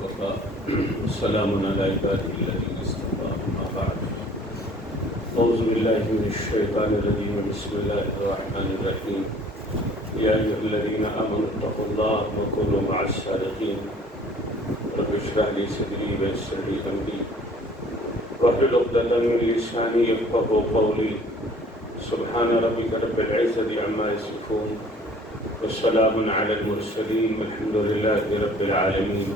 وكفى وسلام على عباده الذين اصطفى أما بعد أعوذ بالله من الشيطان الرجيم بسم الله الرحمن الرحيم يا أيها الذين آمنوا اتقوا الله وكونوا مع الصادقين رب اشرح لي صدري ويسر لي أمري واحلل عقدة من لساني يفقهوا قولي سبحان ربك رب العزة عما يصفون والسلام على المرسلين والحمد لله رب العالمين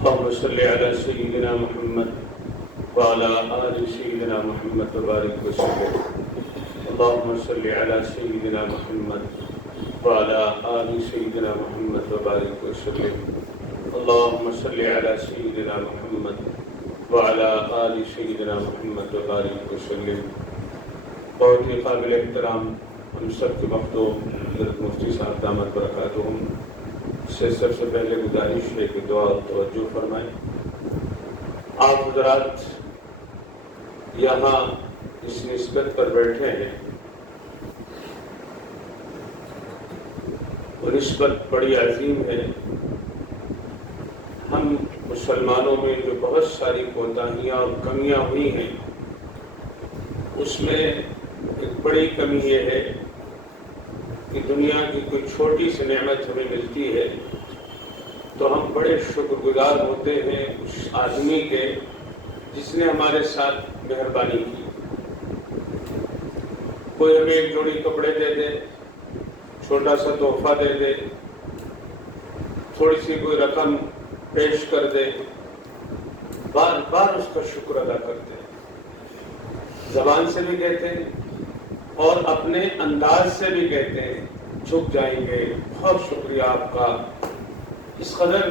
اللهم صل على سيدنا محمد وعلى آل سيدنا محمد وبارك وسلم اللهم صل على سيدنا محمد وعلى آل سيدنا محمد وبارك وسلم اللهم صل على سيدنا محمد وعلى آل سيدنا محمد وبارك وسلم بہت ہی قابل احترام ہم سب کے مخدوم حضرت مفتی صاحب دامت برکاتہم سے سب سے پہلے گزارش ہے کہ دعا اور توجہ فرمائیں. آپ حضرات یہاں اس نسبت پر بیٹھے ہیں، وہ نسبت بڑی عظیم ہے. ہم مسلمانوں میں جو بہت ساری کوتاہیاں اور کمیاں ہوئی ہیں، اس میں ایک بڑی کمی یہ ہے کہ دنیا کی کوئی چھوٹی سی نعمت ہمیں ملتی ہے تو ہم بڑے شکر گزار ہوتے ہیں اس آدمی کے جس نے ہمارے ساتھ مہربانی کی. کوئی ہمیں ایک جوڑی کپڑے دے دے، چھوٹا سا تحفہ دے دے، تھوڑی سی کوئی رقم پیش کر دے، بار بار اس کا شکر ادا کرتے ہیں، زبان سے بھی کہتے ہیں اور اپنے انداز سے بھی کہتے ہیں، جھک جائیں گے، بہت شکریہ آپ کا. اس قدر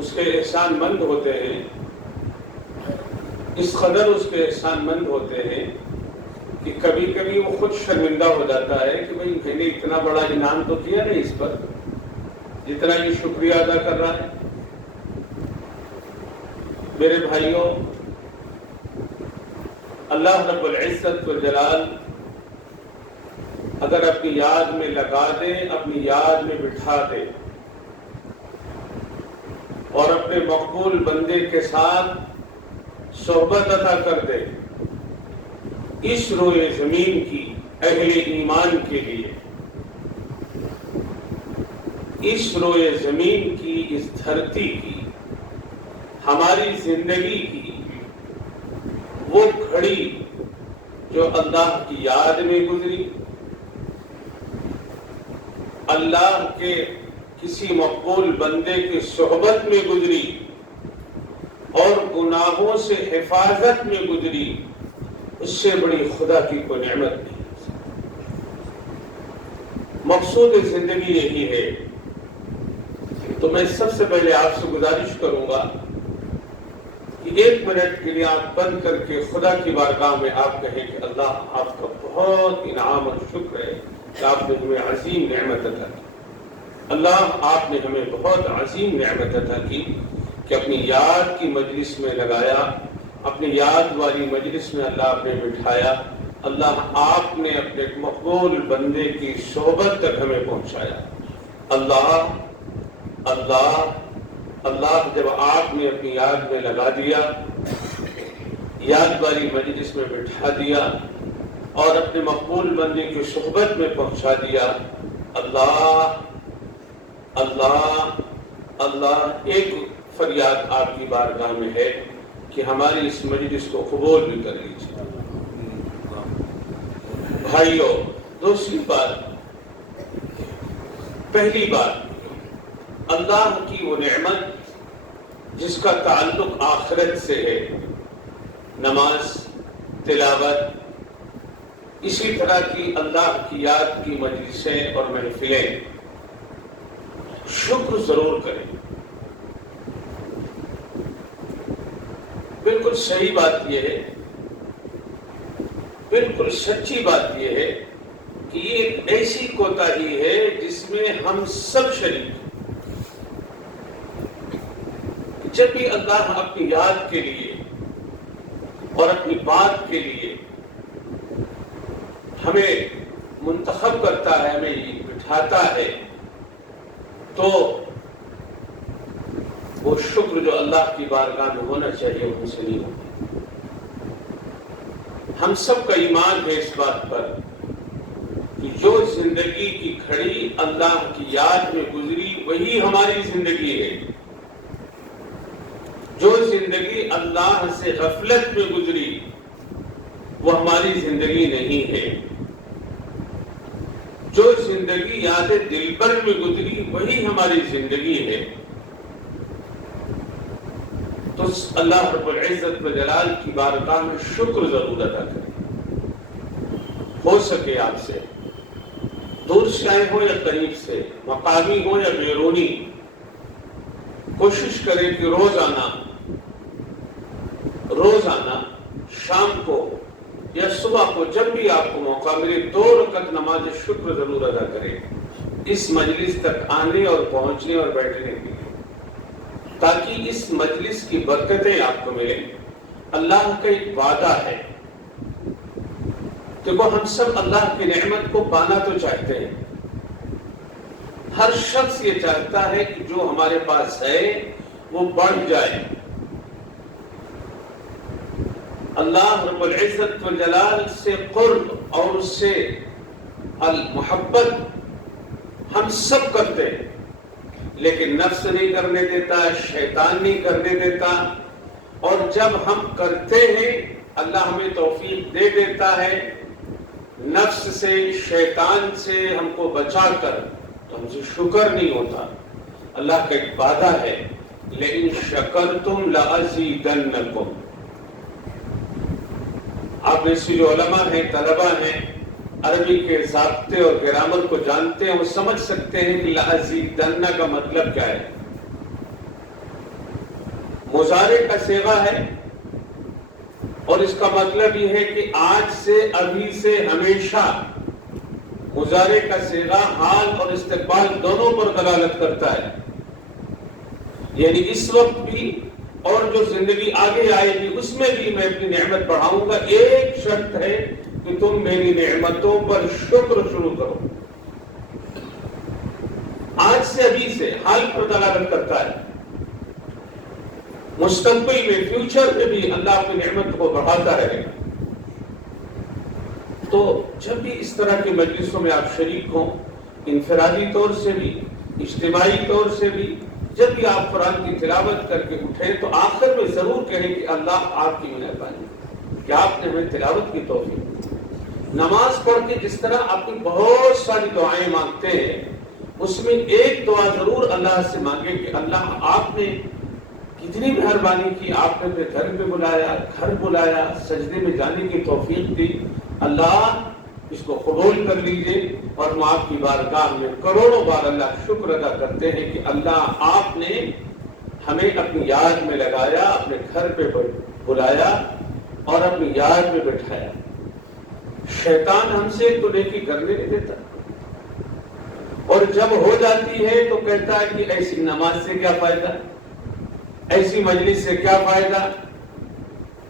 اس کے احسان مند ہوتے ہیں، اس قدر اس کے احسان مند ہوتے ہیں کہ کبھی کبھی وہ خود شرمندہ ہو جاتا ہے کہ بھئی میں نے اتنا بڑا انعام تو کیا نہیں اس پر جتنا یہ شکریہ ادا کر رہا ہے. میرے بھائیوں، اللہ رب العزت والجلال اگر اپنی یاد میں لگا دے، اپنی یاد میں بٹھا دے اور اپنے مقبول بندے کے ساتھ صحبت عطا کر دے، اس روئے زمین کی اہل ایمان کے لیے، اس روئے زمین کی، اس دھرتی کی، ہماری زندگی کی وہ گھڑی جو اللہ کی یاد میں گزری، اللہ کے کسی مقبول بندے کی صحبت میں گزری اور گناہوں سے حفاظت میں گزری، اس سے بڑی خدا کی کوئی نعمت نہیں. مقصود زندگی یہی ہے. تو میں سب سے پہلے آپ سے گزارش کروں گا کہ 1 منٹ کے لیے آپ بند کر کے خدا کی بارگاہ میں آپ کہیں کہ اللہ آپ کا بہت انعام اور شکر ہے کہ آپ نے ہمیں عظیم نعمت عطا کی. اللہ آپ نے ہمیں بہت عظیم نعمت عطا کی کہ اپنی یاد کی مجلس میں لگایا، اپنی یاد والی مجلس میں اللہ آپ نے بٹھایا. اللہ آپ نے اپنے مقبول بندے کی صحبت تک ہمیں پہنچایا. اللہ اللہ اللہ جب آپ نے اپنی یاد میں لگا دیا، یاد والی مجلس میں بٹھا دیا اور اپنے مقبول بندے کی صحبت میں پہنچا دیا، اللہ اللہ اللہ ایک فریاد آپ کی بارگاہ میں ہے کہ ہماری اس مجلس کو قبول بھی کر لیجیے. بھائیو، دوسری بات، پہلی بات، اللہ کی وہ نعمت جس کا تعلق آخرت سے ہے، نماز، تلاوت، اسی طرح کی اللہ کی یاد کی مجلسیں اور محفلیں، شکر ضرور کریں. بالکل صحیح بات یہ ہے، بالکل سچی بات یہ ہے کہ یہ ایک ایسی کوتاہی ہے جس میں ہم سب شریک ہیں. جب بھی اللہ اپنی یاد کے لیے اور اپنی بات کے لیے ہمیں منتخب کرتا ہے، ہمیں بٹھاتا ہے، تو وہ شکر جو اللہ کی بارگاہ میں ہونا چاہیے ہم سے نہیں ہوتا۔ ہم سب کا ایمان ہے اس بات پر کہ جو زندگی کی گھڑی اللہ کی یاد میں گزری وہی ہماری زندگی ہے، جو زندگی اللہ سے غفلت میں گزری وہ ہماری زندگی نہیں ہے، جو زندگی یاد دلبر میں گزری وہی ہماری زندگی ہے۔ تو اللہ رب العزت و جلال کی بارگاہ میں شکر ضرور ادا کریں، ہو سکے آپ سے، دور سے آئے ہو یا قریب سے، مقامی ہو یا بیرونی، کوشش کریں کہ روزانہ شام کو یا صبح کو جب بھی آپ کو موقع ملے 2 رکعت نماز شکر ضرور ادا کریں، اس مجلس تک آنے اور پہنچنے اور بیٹھنے کے لیے، تاکہ اس مجلس کی برکتیں آپ کو ملیں۔ اللہ کا ایک وعدہ ہے، دیکھو ہم سب اللہ کی نعمت کو پانا تو چاہتے ہیں، ہر شخص یہ چاہتا ہے کہ جو ہمارے پاس ہے وہ بڑھ جائے۔ اللہ رب العزت والجلال سے قرب اور اس سے المحبت ہم سب کرتے ہیں، لیکن نفس نہیں کرنے دیتا، شیطان نہیں کرنے دیتا، اور جب ہم کرتے ہیں اللہ ہمیں توفیق دے دیتا ہے نفس سے، شیطان سے ہم کو بچا کر، تو ہم سے شکر نہیں ہوتا۔ اللہ کا ایک وعدہ ہے لئن شکرتم لأزیدنکم۔ آپ میں سے جو علماء ہیں، طلبہ ہیں، عربی کے ضابطے اور گرامر کو جانتے ہیں، وہ سمجھ سکتے ہیں کہ لأزیدن کا مطلب کیا ہے۔ مضارع کا صیغہ ہے اور اس کا مطلب یہ ہے کہ آج سے، ابھی سے، ہمیشہ۔ مضارع کا صیغہ حال اور استقبال دونوں پر دلالت کرتا ہے، یعنی اس وقت بھی اور جو زندگی آگے آئے گی اس میں بھی میں اپنی نعمت بڑھاؤں گا۔ ایک شرط ہے کہ تم میری نعمتوں پر شکر شروع کرو۔ آج سے، ابھی سے، حال پر دلالت کرتا ہے، مستقبل میں، فیوچر میں بھی اللہ اپنی نعمت کو بڑھاتا رہے گا۔ تو جب بھی اس طرح کی مجلسوں میں آپ شریک ہوں، انفرادی طور سے بھی، اجتماعی طور سے بھی، جب بھی آپ قرآن کی تلاوت کر کے اٹھیں تو آخر میں ضرور کہیں کہ اللہ آپ کی مہربانی کہ آپ نے ہمیں تلاوت کی توفیق۔ نماز پڑھ کے جس طرح آپ کی بہت ساری دعائیں مانگتے ہیں، اس میں ایک دعا ضرور اللہ سے مانگے کہ اللہ آپ نے کتنی مہربانی کی، آپ نے اپنے گھر بلایا، سجدے میں جانے کی توفیق دی۔ اللہ اس کو قبول کر لیجئے، اور ہم آپ کی بارگاہ میں کروڑوں بار اللہ شکر ادا کرتے ہیں کہ اللہ آپ نے ہمیں اپنی یاد میں لگایا، اپنے گھر پہ بلایا اور اپنی یاد میں بٹھایا۔ شیطان ہم سے تو نیکی کرنے نہیں دیتا، اور جب ہو جاتی ہے تو کہتا ہے کہ ایسی نماز سے کیا فائدہ، ایسی مجلس سے کیا فائدہ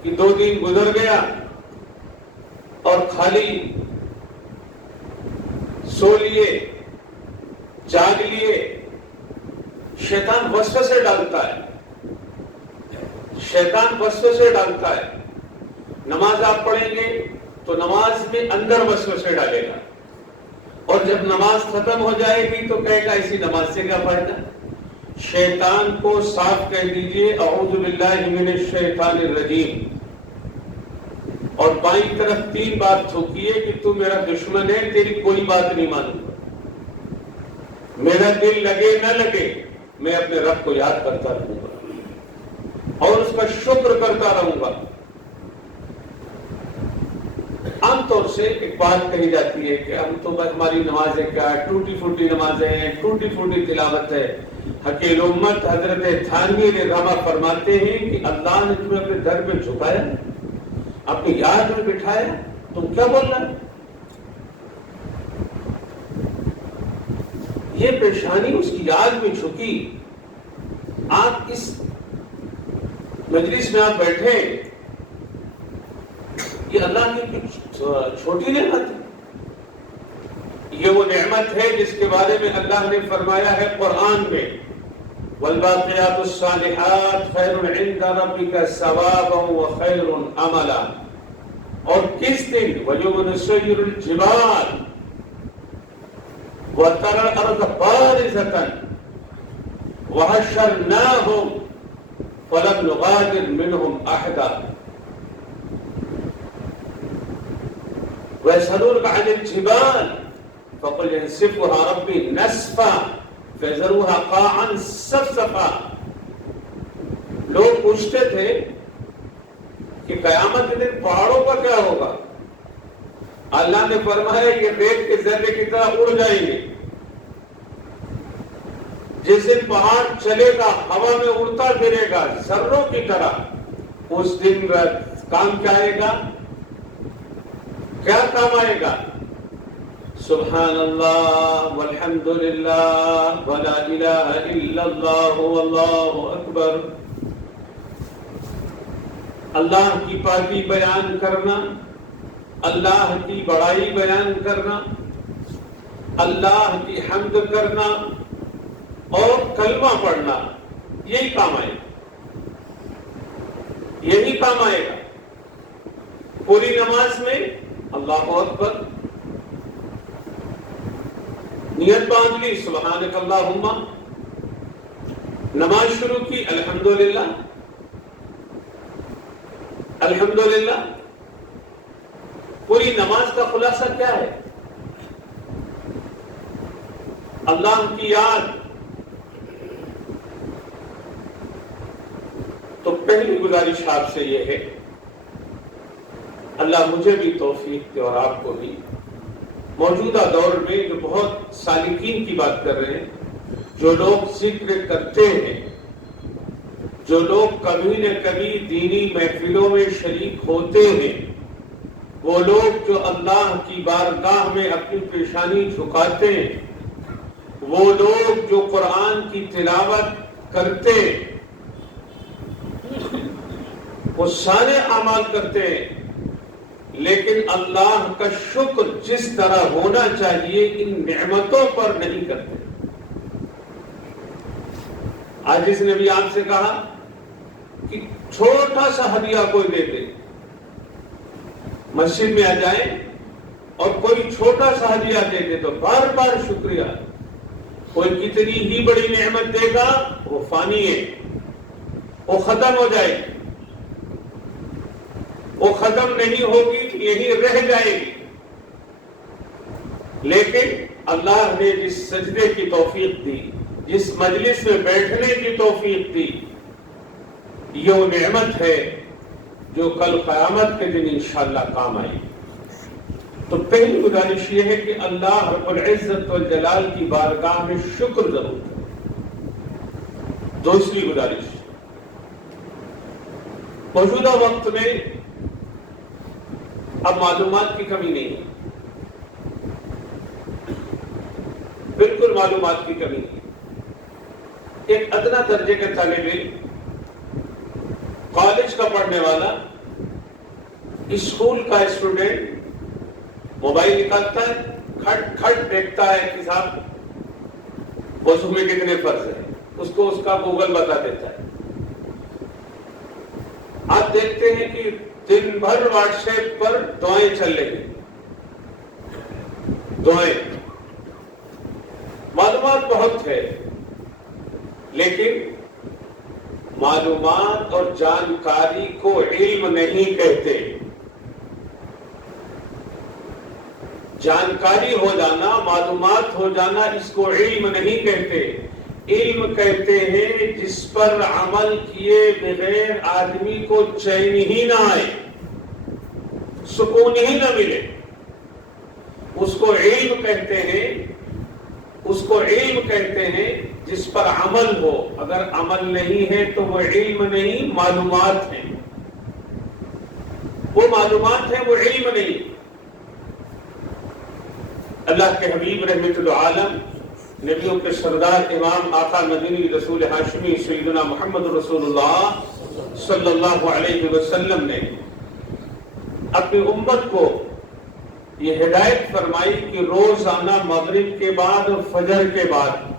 کہ 2 دن گزر گیا اور خالی سو لیے، جاگ لیے۔ شیطان وسوسے ڈالتا ہے، شیطان وسوسے ڈالتا ہے۔ نماز آپ پڑھیں گے تو نماز میں اندر وسوسے ڈالے گا، اور جب نماز ختم ہو جائے گی تو کہے گا ایسی نماز سے کیا فائدہ۔ شیطان کو صاف کہہ دیجئے اعوذ باللہ من الشیطان الرجیم، اور بائیں طرف 3 بار تھوکیے کہ تو میرا دشمن ہے، تیری کوئی بات نہیں مانوں گا، میرا دل لگے نہ لگے میں اپنے رب کو یاد کرتا رہوں گا اور اس کا شکر کرتا رہوں گا۔ عام طور سے ایک بات کہی جاتی ہے کہ ہم تو ہماری نمازیں کیا ہے، ٹوٹی پھوٹی نمازیں ہیں، ٹوٹی پھوٹی تلاوت ہے۔ حکیم امت حضرت تھانوی رحمہ فرماتے ہیں کہ اللہ نے تمہیں اپنے در پہ جھکایا، اپنی یاد میں بٹھایا، تم کیا بول رہے؟ یہ پیشانی اس کی یاد میں جھکی۔ آپ اس مجلس میں آپ بیٹھے، یہ اللہ کی چھوٹی نعمت ہے، یہ وہ نعمت ہے جس کے بارے میں اللہ نے فرمایا ہے قرآن میں والباقیات الصالحات خیر عند ربک ثوابا وخیر عملا، اور کس دن وَيَوْمَ نُسَيِّرُ الْجِبَالَ وَتَرَى الْأَرْضَ بَارِزَةً وَحَشَرْنَاهُمْ فَلَمْ نُغَادِرْ مِنْهُمْ أَحَدًا وَيَسْأَلُونَكَ عَنِ الْجِبَالِ فَقُلْ يَنسِفُهَا رَبِّي نَسْفًا فَيَذَرُهَا قَاعًا صَفْصَفًا۔ لوگ پوچھتے تھے کہ قیامت کے دن پہاڑوں کا کیا ہوگا؟ اللہ نے فرمایا یہ ریت کے ذرے کی طرح اڑ جائیں گے۔ جس دن پہاڑ چلے گا، ہوا میں اڑتا پھرے گا ذروں کی طرح، اس دن کام کیا آئے گا؟ کیا کام آئے گا؟ سبحان اللہ والحمد للہ ولا الہ الا اللہ واللہ اکبر۔ اللہ کی پاکی بیان کرنا، اللہ کی بڑائی بیان کرنا، اللہ کی حمد کرنا اور کلمہ پڑھنا، یہی کام آئے گا، یہی کام آئے گا۔ پوری نماز میں اللہ اکبر، نیت باندھ لی سبحانک اللہم، نماز شروع کی الحمدللہ الحمدللہ۔ پوری نماز کا خلاصہ کیا ہے؟ اللہ کی یاد۔ تو پہلی گزارش آپ سے یہ ہے، اللہ مجھے بھی توفیق دے اور آپ کو بھی، موجودہ دور میں جو بہت سالکین کی بات کر رہے ہیں، جو لوگ ذکر کرتے ہیں، جو لوگ کبھی نہ کبھی دینی محفلوں میں شریک ہوتے ہیں، وہ لوگ جو اللہ کی بارگاہ میں اپنی پیشانی جھکاتے ہیں، وہ لوگ جو قرآن کی تلاوت کرتے ہیں، وہ سارے اعمال کرتے ہیں، لیکن اللہ کا شکر جس طرح ہونا چاہیے ان نعمتوں پر نہیں کرتے۔ آج اس نے بھی آپ سے کہا کہ چھوٹا سا ہدیہ کوئی دے دے، مسجد میں آ جائیں اور کوئی چھوٹا سا ہدیہ دے دے تو بار بار شکریہ۔ کوئی کتنی ہی بڑی نعمت دے گا وہ فانی ہے، وہ ختم ہو جائے گی، وہ ختم نہیں ہوگی، یہی رہ جائے گی۔ لیکن اللہ نے جس سجدے کی توفیق دی، جس مجلس میں بیٹھنے کی توفیق دی، یہ وہ نعمت ہے جو کل قیامت کے دن انشاءاللہ کام آئے گی۔ تو پہلی گزارش یہ ہے کہ اللہ رب العزت والجلال کی بارگاہ میں شکر ضرور کریں۔ دوسری گزارش، موجودہ وقت میں اب معلومات کی کمی نہیں ہے، بالکل معلومات کی کمی نہیں۔ ایک ادنا درجے کا طالب علم، کالج کا پڑھنے والا، اسکول کا اسٹوڈنٹ موبائل نکالتا ہے، کھٹ کھٹ دیکھتا ہے کہ صاحب وضو میں کتنے فرض ہیں، اس کو اس کا گوگل بتا دیتا ہے۔ آپ دیکھتے ہیں کہ دن بھر واٹس ایپ پر دعائیں چل رہی ہیں، دعائیں، معلومات بہت ہے، لیکن معلومات اور جانکاری کو علم نہیں کہتے۔ جانکاری ہو جانا، معلومات ہو جانا، اس کو علم نہیں کہتے۔ علم کہتے ہیں جس پر عمل کیے بغیر آدمی کو چین ہی نہ آئے، سکون ہی نہ ملے، اس کو علم کہتے ہیں، اس کو علم کہتے ہیں جس پر عمل ہو۔ اگر عمل نہیں ہے تو وہ علم نہیں، معلومات ہیں، وہ معلومات ہیں، وہ علم نہیں۔ اللہ کے حبیب رحمت العالم، نبیوں کے سردار، امام آقا مدنی رسول ہاشمی سیدنا محمد رسول اللہ صلی اللہ علیہ وسلم نے اپنی امت کو یہ ہدایت فرمائی کہ روزانہ مغرب کے بعد اور فجر کے بعد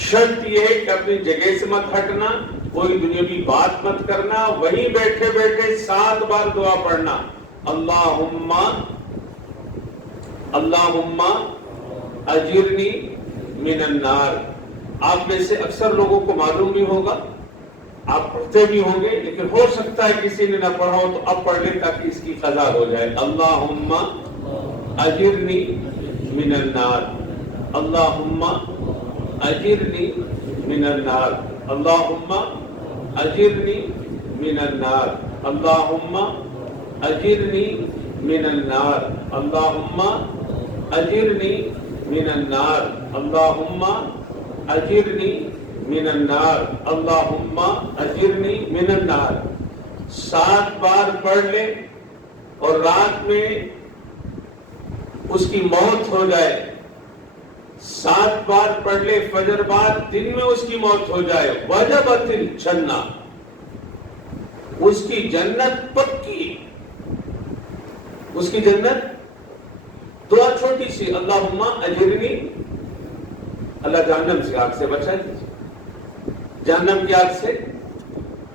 شرط یہ ہے کہ اپنی جگہ سے مت ہٹنا، کوئی دنیاوی بات مت کرنا، وہیں بیٹھے بیٹھے 7 بار دعا پڑھنا، اللہم اللہم اجرنی من النار۔ آپ میں سے اکثر لوگوں کو معلوم بھی ہوگا، آپ پڑھتے بھی ہوں گے، لیکن ہو سکتا ہے کسی نے نہ پڑھا ہو تو اب پڑھ لیں تاکہ اس کی قضا ہو جائے۔ اللہم اجرنی من النار، اللہم اجرنی من النار، اللہم اجرنی من النار، اللہم اجرنی من النار، اللہم اجرنی من النار، اللہم اجرنی من النار، اللہم اجرنی من النار۔ 7 بار پڑھ لے اور رات میں اس کی موت ہو جائے، 7 بار پڑھ لے فجر بعد، دن میں اس کی موت ہو جائے، وجبت الجنہ، اس کی جنت پکی، اس کی جنت۔ دعا چھوٹی سی، اللہم اجرنی، اللہ جہنم سے آگ سے بچا دیجیے، جہنم کی آگ سے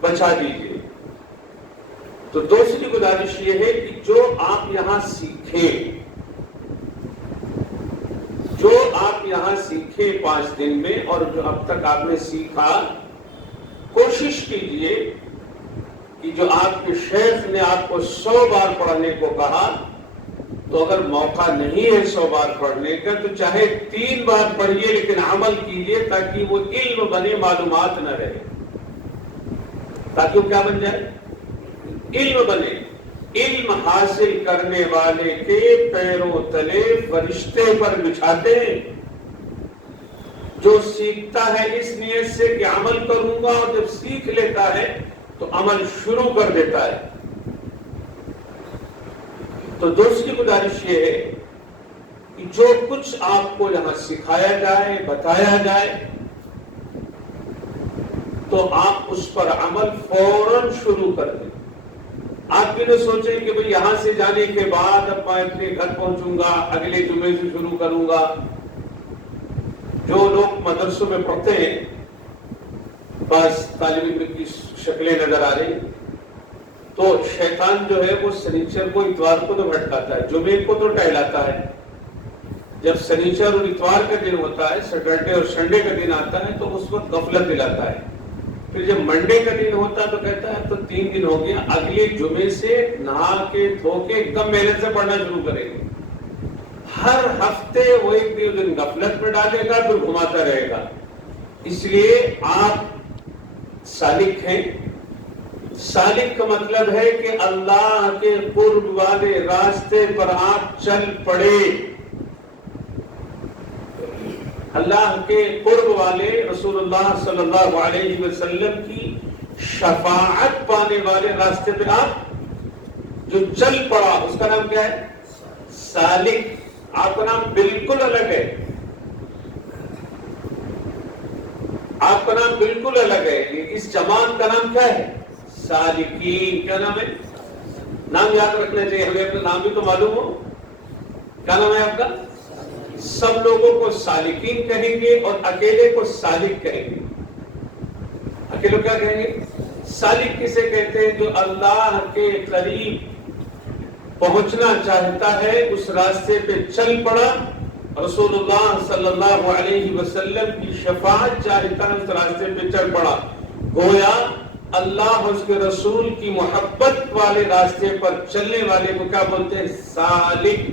بچا دیجیے۔ تو دوسری گزارش یہ ہے کہ جو آپ یہاں سیکھیں، جو آپ یہاں سیکھیں 5 دن میں، اور جو اب تک آپ نے سیکھا، کوشش کیجئے کہ جو آپ کے شیخ نے آپ کو 100 بار پڑھنے کو کہا، تو اگر موقع نہیں ہے 100 بار پڑھنے کا تو چاہے 3 بار پڑھیے، لیکن عمل کیجئے تاکہ وہ علم بنے، معلومات نہ رہے، تاکہ وہ کیا بن جائے؟ علم بنے۔ علم حاصل کرنے والے کے پیروں تلے فرشتے پر بچھاتے ہیں۔ جو سیکھتا ہے اس نیت سے کہ عمل کروں گا، اور جب سیکھ لیتا ہے تو عمل شروع کر دیتا ہے۔ تو دوسری گزارش یہ ہے کہ جو کچھ آپ کو یہاں سکھایا جائے، بتایا جائے، تو آپ اس پر عمل فوراً شروع کر دیں۔ آپ بھی نہ سوچیں کہ بھئی یہاں سے جانے کے بعد اب میں اپنے گھر پہنچوں گا، اگلے جمعے سے شروع کروں گا۔ جو لوگ مدرسوں میں پڑھتے ہیں، بس طالب علم کی شکلیں نظر آ رہی، تو شیطان جو ہے وہ سنیچر کو اتوار کو تو بھٹکاتا ہے، جمعے کو تو ٹہلاتا ہے۔ جب سنیچر اور اتوار کا دن ہوتا ہے، سیٹرڈے اور سنڈے کا دن آتا ہے، تو اس وقت غفلت دلاتا ہے۔ پھر جب منڈے کا دن ہوتا ہے تو کہتا ہے تو 3 دن ہو گیا، اگلے جمعے سے نہا کے دھو کے ایک دم محنت سے پڑھنا شروع کریں گے۔ ہر ہفتے وہ ایک دن غفلت میں ڈالے گا، پھر گھماتا رہے گا۔ اس لیے آپ سالک ہیں۔ سالک کا مطلب ہے کہ اللہ کے قرب والے راستے پر آپ چل پڑے۔ اللہ کے قرب والے، رسول اللہ صلی اللہ علیہ وسلم کی شفاعت پانے والے راستے پہ آپ جو چل پڑا، اس کا نام کیا ہے؟ سالک۔ آپ کا نام بالکل الگ ہے، آپ کا نام بالکل الگ ہے۔ اس جماعت کا نام کیا ہے؟ سالکین۔ کیا نام ہے؟ نام یاد رکھنا چاہیے ہمیں، اپنا نام بھی تو معلوم ہو۔ کیا نام ہے آپ کا؟ سب لوگوں کو سالکین کہیں گے اور اکیلے کو سالک کہیں گے۔ اکیلے کیا کہیں گے؟ سالک کسے کہتے ہیں؟ جو اللہ کے قریب پہنچنا چاہتا ہے، اس راستے پہ چل پڑا، رسول اللہ صلی اللہ علیہ وسلم کی شفاعت چاہتا ہے، اس راستے پہ چل پڑا۔ گویا اللہ اور اس کے رسول کی محبت والے راستے پر چلنے والے کو کیا بولتے ہیں؟ سالک۔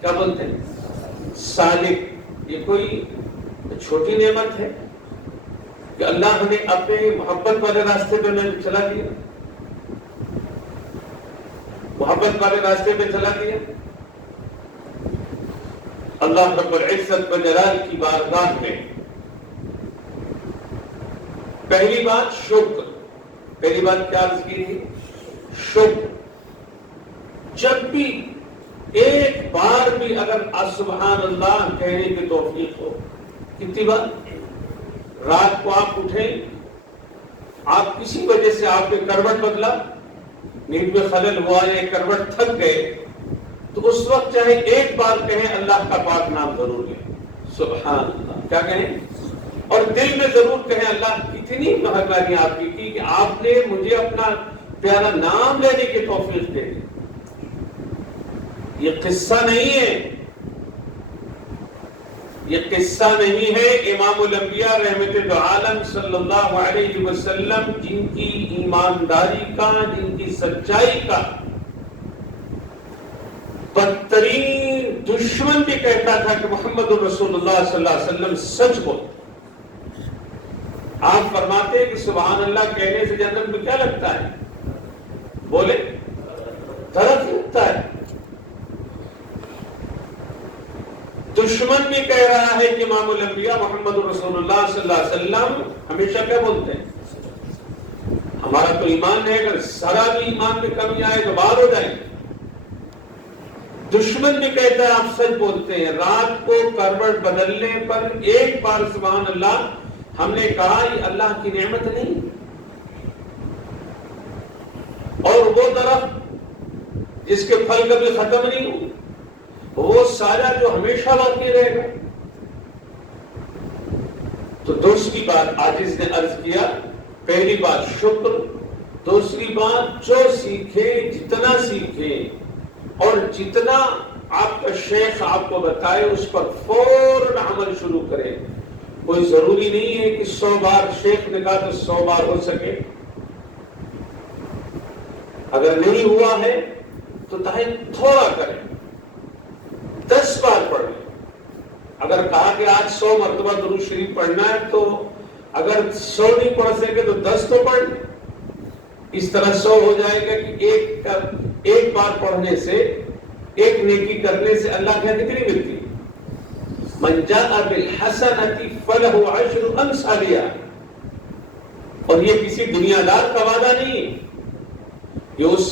کیا بولتے ہیں؟ سالک۔ یہ کوئی چھوٹی نعمت ہے کہ اللہ نے اپنے محبت والے راستے پہ ہمیں چلا دیا، محبت والے راستے پہ چلا دیا۔ اللہ رب العزت و جلال کی بارگاہ میں پہلی بات شکر۔ پہلی بات کیا عرض کی تھی؟ شکر۔ جب بھی ایک بار بھی اگر سبحان اللہ کہنے کی توفیق ہو، کتنی بار؟ رات کو آپ اٹھیں، آپ کسی وجہ سے آپ نے کروٹ بدلا، نیند میں خلل ہوا یا کروٹ تھک گئے، تو اس وقت چاہے ایک بار کہیں، اللہ کا پاک نام ضرور لیں، سبحان اللہ۔ کیا کہیں؟ اور دل میں ضرور کہیں اللہ کتنی مہربانی آپ کی کہ آپ نے مجھے اپنا پیارا نام لینے کی توفیق دے دی. یہ قصہ نہیں ہے، یہ قصہ نہیں ہے. امام الانبیاء رحمت عالم صلی اللہ علیہ وسلم جن کی ایمانداری کا، جن کی سچائی کا بدترین دشمن بھی کہتا تھا کہ محمد رسول اللہ صلی اللہ علیہ وسلم سچ بولتے. آپ فرماتے ہیں کہ سبحان اللہ کہنے سے جنت میں کیا لگتا ہے؟ بولے درخت لگتا ہے. دشمن بھی کہہ رہا ہے کہ امام الانبیاء محمد رسول اللہ صلی اللہ علیہ وسلم ہمیشہ کیا بولتے ہیں؟ ہمارا تو ایمان ہے، اگر ذرا بھی ایمان میں کمی آئے تو باہر ہو جائیں گے. دشمن بھی کہتا ہے آپ سچ بولتے ہیں. رات کو کروٹ بدلنے پر ایک بار سبحان اللہ ہم نے کہا یہ اللہ کی نعمت نہیں. اور وہ درخت جس کے پھل کبھی ختم نہیں ہو، وہ سایہ جو ہمیشہ باقی رہے گا. تو دوسری بات عاجز نے عرض کیا، پہلی بات شکر، دوسری بات جو سیکھے جتنا سیکھے اور جتنا آپ کا شیخ آپ کو بتائے اس پر فوراً عمل شروع کرے. کوئی ضروری نہیں ہے کہ 100 بار شیخ نے کہا تو 100 بار ہو سکے. اگر نہیں ہوا ہے تو تاہم تھوڑا کریں، 10 بار پڑھ لیں. اگر کہا کہ آج 100 مرتبہ درود شریف پڑھنا ہے تو اگر 100 نہیں پڑھ سکے تو 10 تو پڑھ لیں. اس طرح 100 ہو جائے گا کہ ایک بار پڑھنے سے، ایک نیکی کرنے سے اللہ کے کتنی ملتی؟ من جاء بالحسنۃ فلہ عشر امثالها. اور یہ کسی دنیا دار کا وعدہ نہیں، یہ اس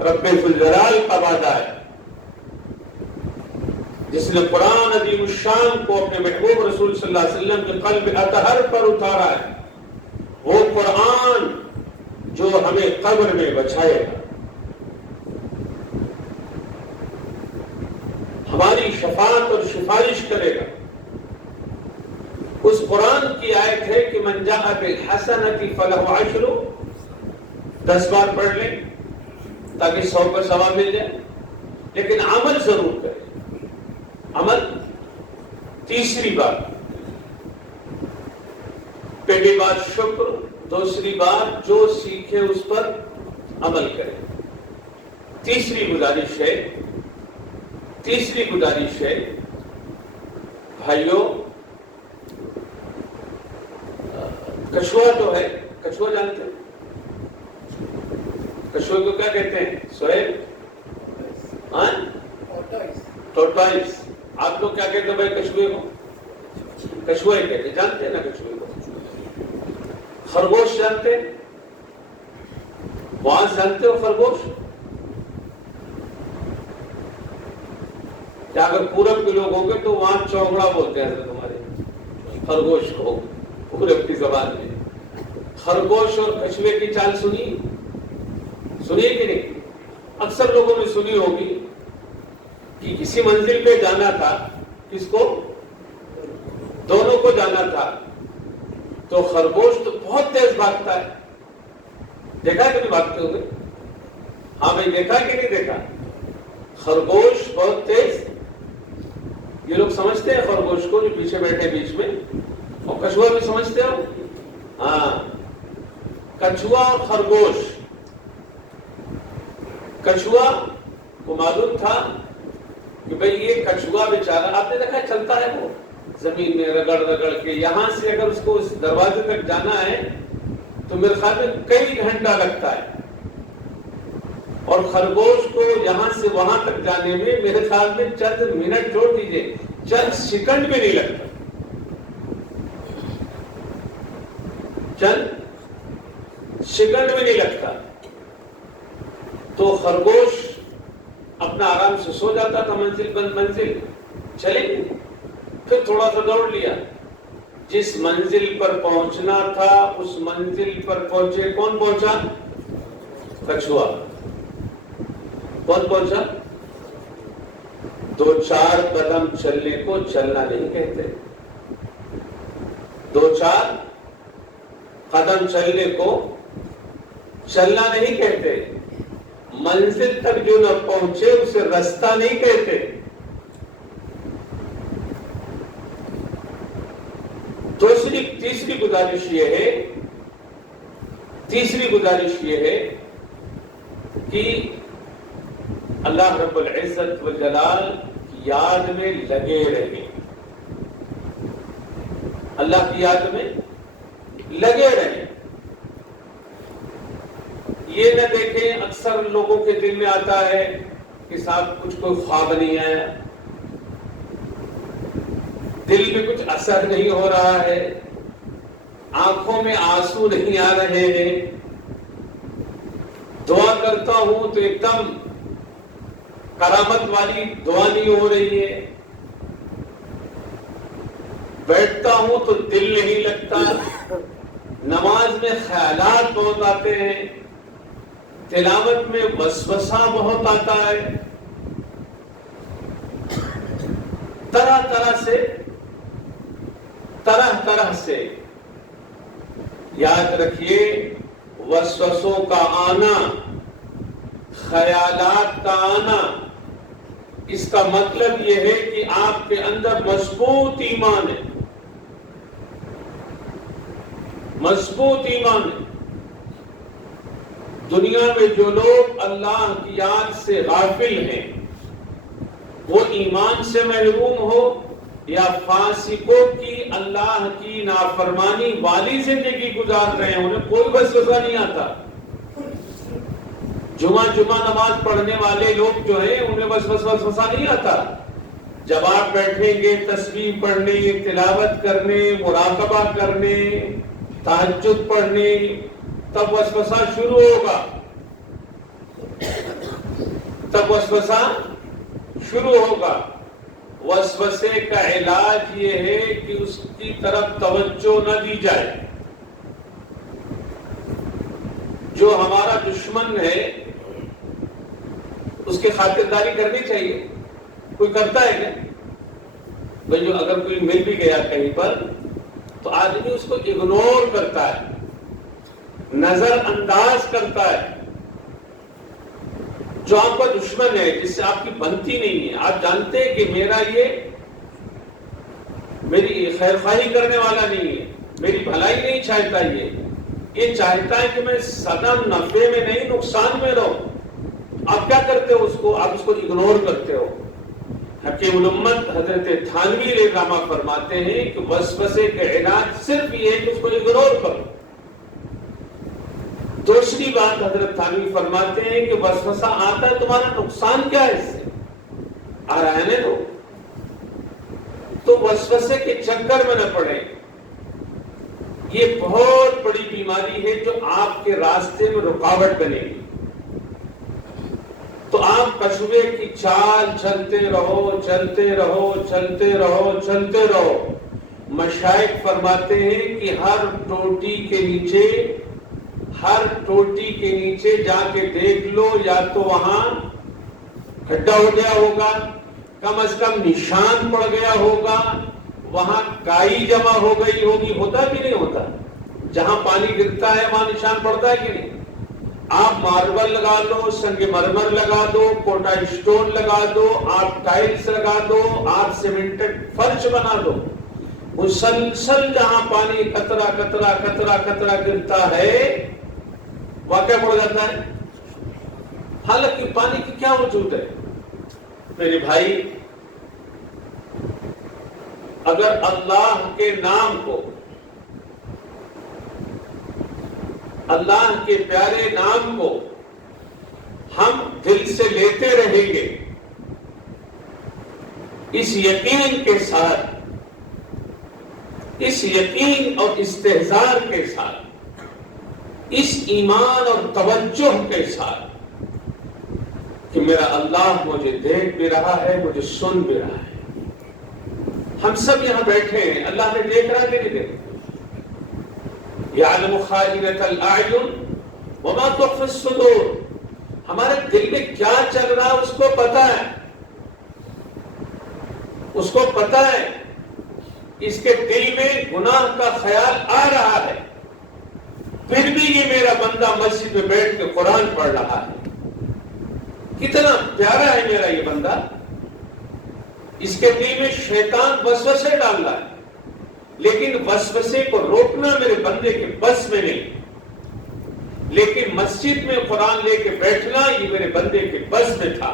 رب ذوالجلال کا وعدہ ہے جس نے قرآن عظیم الشان کو اپنے محبوب رسول صلی اللہ علیہ وسلم کے قلب اطہر پر اتارا ہے. وہ قرآن جو ہمیں قبر میں بچائے گا، ہماری شفاعت اور سفارش کرے گا. اس قرآن کی آیت ہے کہ من جاء بالحسنۃ فلہ عشر، 10 بار پڑھ لیں تاکہ 100 کا ثواب مل جائے. لیکن عمل ضرور کریں. عمل. تیسری بات، پہلی بات شکر، دوسری بات جو سیکھے اس پر عمل کرے. تیسری گزارش ہے بھائیوں، کچھوا تو ہے، کچھوا جانتے ہیں؟ کچھوے کو کیا کہتے ہیں سہیل؟ ٹورٹوائز. آپ لوگ کیا کہتے ہیں بھائی کچھوے کو؟ کچھوے کہتے ہیں، جانتے ہیں نا کچھوے کو؟ خرگوش جانتے ہیں؟ وہاں جانتے ہو خرگوش؟ کیا اگر پورب کے لوگ ہوں گے تو وہاں چوگڑا بولتے ہیں تمہارے خرگوش کو پورب کی زبان میں. خرگوش اور کچھوے کی چال سنی کہ نہیں؟ اکثر لوگوں نے سنی ہوگی کہ کسی منزل پہ جانا تھا، کس کو؟ دونوں کو جانا تھا. تو خرگوش تو بہت تیز بھاگتا ہے. دیکھا کہ نہیں بھاگتے ہوئے؟ ہاں بھائی دیکھا کہ نہیں دیکھا؟ خرگوش بہت تیز. یہ لوگ سمجھتے ہیں خرگوش کو جو پیچھے بیٹھے بیچ میں، اور کچھوا بھی سمجھتے ہو؟ ہاں، کچھوا اور خرگوش. کچھوا کو معلوم تھا کہ بھئی یہ کچھوا بیچارہ، آپ نے دیکھا چلتا ہے وہ زمین میں رگڑ کے، یہاں سے اگر اس کو اس دروازے تک جانا ہے تو میرے خیال میں کئی گھنٹہ لگتا ہے، اور خرگوش کو یہاں سے وہاں تک جانے میں میرے خیال میں چند منٹ چھوڑ دیجئے، چند سیکنڈ بھی نہیں لگتا. چند سیکنڈ بھی نہیں لگتا. تو خرگوش اپنا آرام سے سو جاتا تھا، منزل بند منزل چلے گئے. پھر تھوڑا سا دوڑ لیا، جس منزل پر پہنچنا تھا اس منزل پر پہنچے. کون پہنچا؟ کچھوا. کون پہنچا؟ 2-4 قدم چلنے کو چلنا نہیں کہتے. دو چار قدم چلنے کو چلنا نہیں کہتے، منزل تک جو نہ پہنچے اسے رستہ نہیں کہتے۔ تیسری گزارش یہ ہے کہ اللہ رب العزت والجلال کی یاد میں لگے رہیں، اللہ کی یاد میں لگے رہیں۔ یہ نہ دیکھیں، اکثر لوگوں کے دل میں آتا ہے کہ صاحب کچھ کوئی خواب نہیں آیا، دل میں کچھ اثر نہیں ہو رہا ہے، آنکھوں میں آنسو نہیں آ رہے ہیں، دعا کرتا ہوں تو ایک دم کرامت والی دعا نہیں ہو رہی ہے، بیٹھتا ہوں تو دل نہیں لگتا، نماز میں خیالات بہت آتے ہیں، تلاوت میں وسوسہ بہت آتا ہے، طرح سے یاد رکھیے، وسوسوں کا آنا، خیالات کا آنا، اس کا مطلب یہ ہے کہ آپ کے اندر مضبوط ایمان ہے، مضبوط ایمان ہے۔ دنیا میں جو لوگ اللہ کی یاد سے غافل ہیں، وہ ایمان سے محروم ہو یا فاسقوں کی اللہ کی نافرمانی والی زندگی گزار رہے ہیں، انہیں کوئی وسوسہ نہیں آتا۔ جمعہ نماز پڑھنے والے لوگ جو ہیں انہیں وسوسہ نہیں آتا۔ جب آپ بیٹھیں گے تسبیح پڑھنے، تلاوت کرنے، مراقبہ کرنے، تہجد پڑھنے، تب وسوسہ شروع ہوگا، تب وسوسہ شروع ہوگا۔ وسوسے کا علاج یہ ہے کہ اس کی طرف توجہ نہ دی جائے۔ جو ہمارا دشمن ہے اس کی خاطرداری کرنی چاہیے، کوئی کرتا ہے کیا؟ بھئی جو اگر کوئی مل بھی گیا کہیں پر تو آدمی اس کو اگنور کرتا ہے، نظر انداز کرتا ہے۔ جو آپ کا دشمن ہے، جس سے آپ کی بنتی نہیں ہے، آپ جانتے ہیں کہ میری خیر خواہی کرنے والا نہیں ہے، میری بھلائی نہیں چاہتا، یہ چاہتا ہے کہ میں سدا نفع میں نہیں نقصان میں رہوں، آپ کیا کرتے ہو؟ آپ اس کو اگنور کرتے ہو۔ حکیم الامت حضرت تھانوی رحمہ فرماتے ہیں کہ وسوسے کا علاج صرف یہ ہے کہ اس کو اگنور کرو۔ دوسری بات حضرت تھانوی فرماتے ہیں کہ وسوسہ آتا ہے، تمہارا نقصان کیا ہے اس سے؟ آ رہا ہے نا، تو وسوسے کے چکر میں نہ پڑیں۔ یہ بہت بڑی بیماری ہے جو آپ کے راستے میں رکاوٹ بنے گی۔ تو آپ کشوے کی چال چلتے رہو۔ مشائخ فرماتے ہیں کہ ہر ٹوٹی کے نیچے جا کے دیکھ لو، یا تو وہاں کھڈا ہو گیا ہوگا، کم از کم نشان پڑ گیا ہوگا، وہاں کائی جمع ہو گئی ہوگی، ہوتا کہ نہیں ہوتا؟ جہاں پانی گرتا ہے وہاں نشان پڑتا ہے کہ نہیں؟ آپ ماربل لگا دو، سنگ مرمر لگا دو، کوٹا اسٹون لگا دو، آپ ٹائلز لگا دو، آپ سیمنٹڈ فرش بنا دو، مسلسل جہاں پانی قطرہ گرتا ہے واقعہ پڑ جاتا ہے۔ حالانکہ پانی کی کیا وجود ہے میرے بھائی؟ اگر اللہ کے نام کو، اللہ کے پیارے نام کو ہم دل سے لیتے رہیں گے، اس یقین کے ساتھ، اس یقین اور استحضار کے ساتھ، اس ایمان اور توجہ کے ساتھ کہ میرا اللہ مجھے دیکھ بھی رہا ہے، مجھے سن بھی رہا ہے۔ ہم سب یہاں بیٹھے ہیں، اللہ نے دیکھ رہا کہ نہیں دیکھ رہا؟ یعلم خائنۃ الاعین وما تخفی الصدور، ہمارے دل میں کیا چل رہا ہے اس کو پتا ہے، اس کو پتا ہے۔ اس کے دل میں گناہ کا خیال آ رہا ہے، پھر بھی یہ میرا بندہ مسجد میں بیٹھ کے قرآن پڑھ رہا ہے، کتنا پیارا ہے میرا یہ بندہ. اس کے دل میں شیطان وسوسے ڈال رہا ہے، لیکن وسوسے کو روکنا میرے بندے کے بس میں نہیں، لیکن مسجد میں قرآن لے کے بیٹھنا یہ میرے بندے کے بس میں تھا.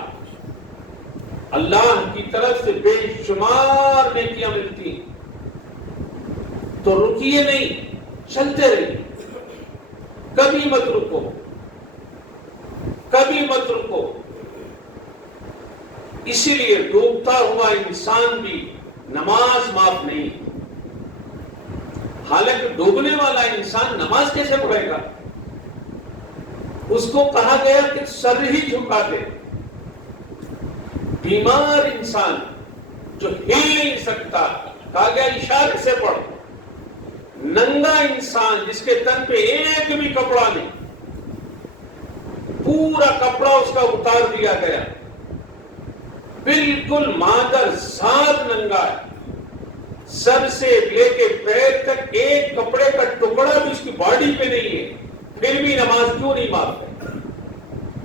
اللہ کی طرف سے بے شمار نیکیاں ملتی، تو رکیے نہیں، چلتے رہیے، کبھی مت رکو، کبھی مت رکو. اسی لیے ڈوبتا ہوا انسان بھی نماز معاف نہیں. حالانکہ ڈوبنے والا انسان نماز کیسے پڑھے گا؟ اس کو کہا گیا کہ سر ہی جھکا دے. بیمار انسان جو ہل نہیں سکتا کہا گیا اشارے سے پڑھ. ننگا انسان جس کے تن پہ ایک بھی کپڑا نہیں، پورا کپڑا اس کا اتار دیا گیا، بالکل مادر ذات ننگا ہے، سر سے لے کے پیر تک ایک کپڑے کا ٹکڑا بھی اس کی باڈی پہ نہیں ہے، پھر بھی نماز کیوں نہیں معاف ہے؟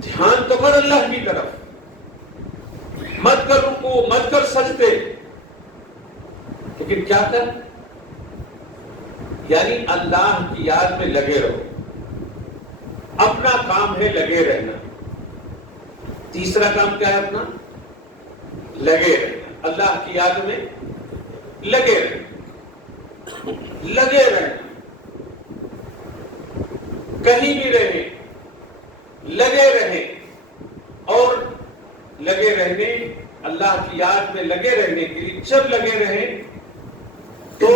دھیان تو کر اللہ کی طرف، مت کر رکوع، مت کر سجدے، لیکن کیا کر؟ یعنی اللہ کی یاد میں لگے رہو. اپنا کام ہے لگے رہنا. تیسرا کام کیا ہے اپنا؟ لگے رہنا. اللہ کی یاد میں لگے رہنا، لگے رہنا، کہیں بھی رہیں لگے رہیں. اور لگے رہنے، اللہ کی یاد میں لگے رہنے کے لیے جب لگے رہیں تو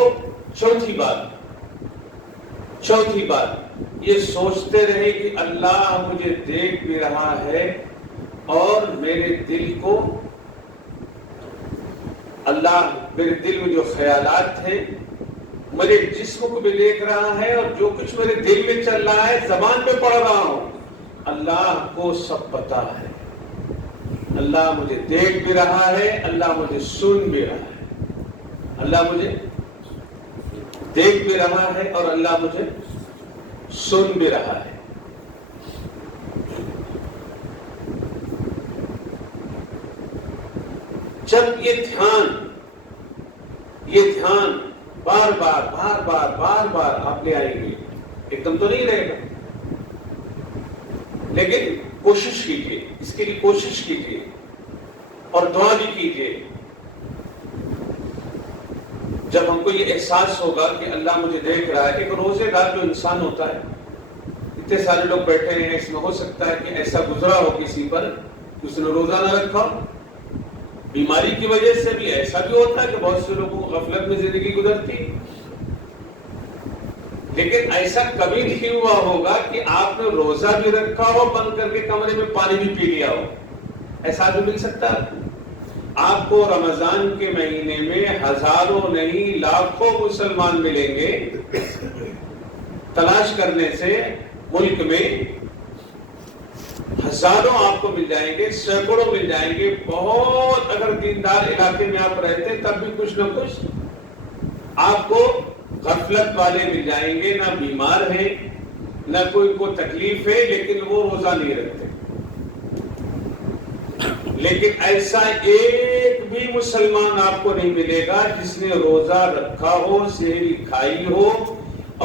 چوتھی بات یہ سوچتے رہے کہ اللہ مجھے دیکھ بھی رہا ہے اور میرے دل میں جو خیالات ہیں، میرے جسم کو بھی دیکھ رہا ہے، اور جو کچھ میرے دل میں چل رہا ہے زبان پہ پڑھ رہا ہوں، اللہ کو سب پتا ہے. اللہ مجھے دیکھ بھی رہا ہے، اللہ مجھے سن بھی رہا ہے. اللہ مجھے دیکھ بھی رہا ہے اور اللہ مجھے سن بھی رہا ہے. جب یہ دھیان بار بار آپ لے آئیں گے، ایک دم تو نہیں رہے گا، لیکن کوشش کیجیے، اس کے لیے کوشش کیجیے اور دعا بھی کیجیے. جب ہم کو یہ احساس ہوگا کہ اللہ مجھے دیکھ رہا ہے، کہ روزے دار جو انسان ہوتا ہے، اتنے سارے لوگ بیٹھے ہیں، اس میں ہو سکتا ہے کہ ایسا گزرا ہو کسی پر کہ اس نے روزہ نہ رکھا، بیماری کی وجہ سے بھی ایسا بھی ہوتا ہے کہ بہت سے لوگوں کو غفلت میں زندگی گزرتی. لیکن ایسا کبھی نہیں ہوا ہوگا کہ آپ نے روزہ بھی رکھا ہو، بند کر کے کمرے میں پانی بھی پی لیا ہو. ایسا بھی مل سکتا ہے آپ کو؟ رمضان کے مہینے میں ہزاروں نہیں لاکھوں مسلمان ملیں گے. تلاش کرنے سے ملک میں ہزاروں آپ کو مل جائیں گے، سینکڑوں مل جائیں گے. بہت اگر دیندار علاقے میں آپ رہتے تب بھی کچھ نہ کچھ آپ کو غفلت والے مل جائیں گے، نہ بیمار ہیں نہ کوئی کو تکلیف ہے، لیکن وہ روزہ نہیں رکھتے. لیکن ایسا ایک بھی مسلمان آپ کو نہیں ملے گا جس نے روزہ رکھا ہو، سحری کھائی ہو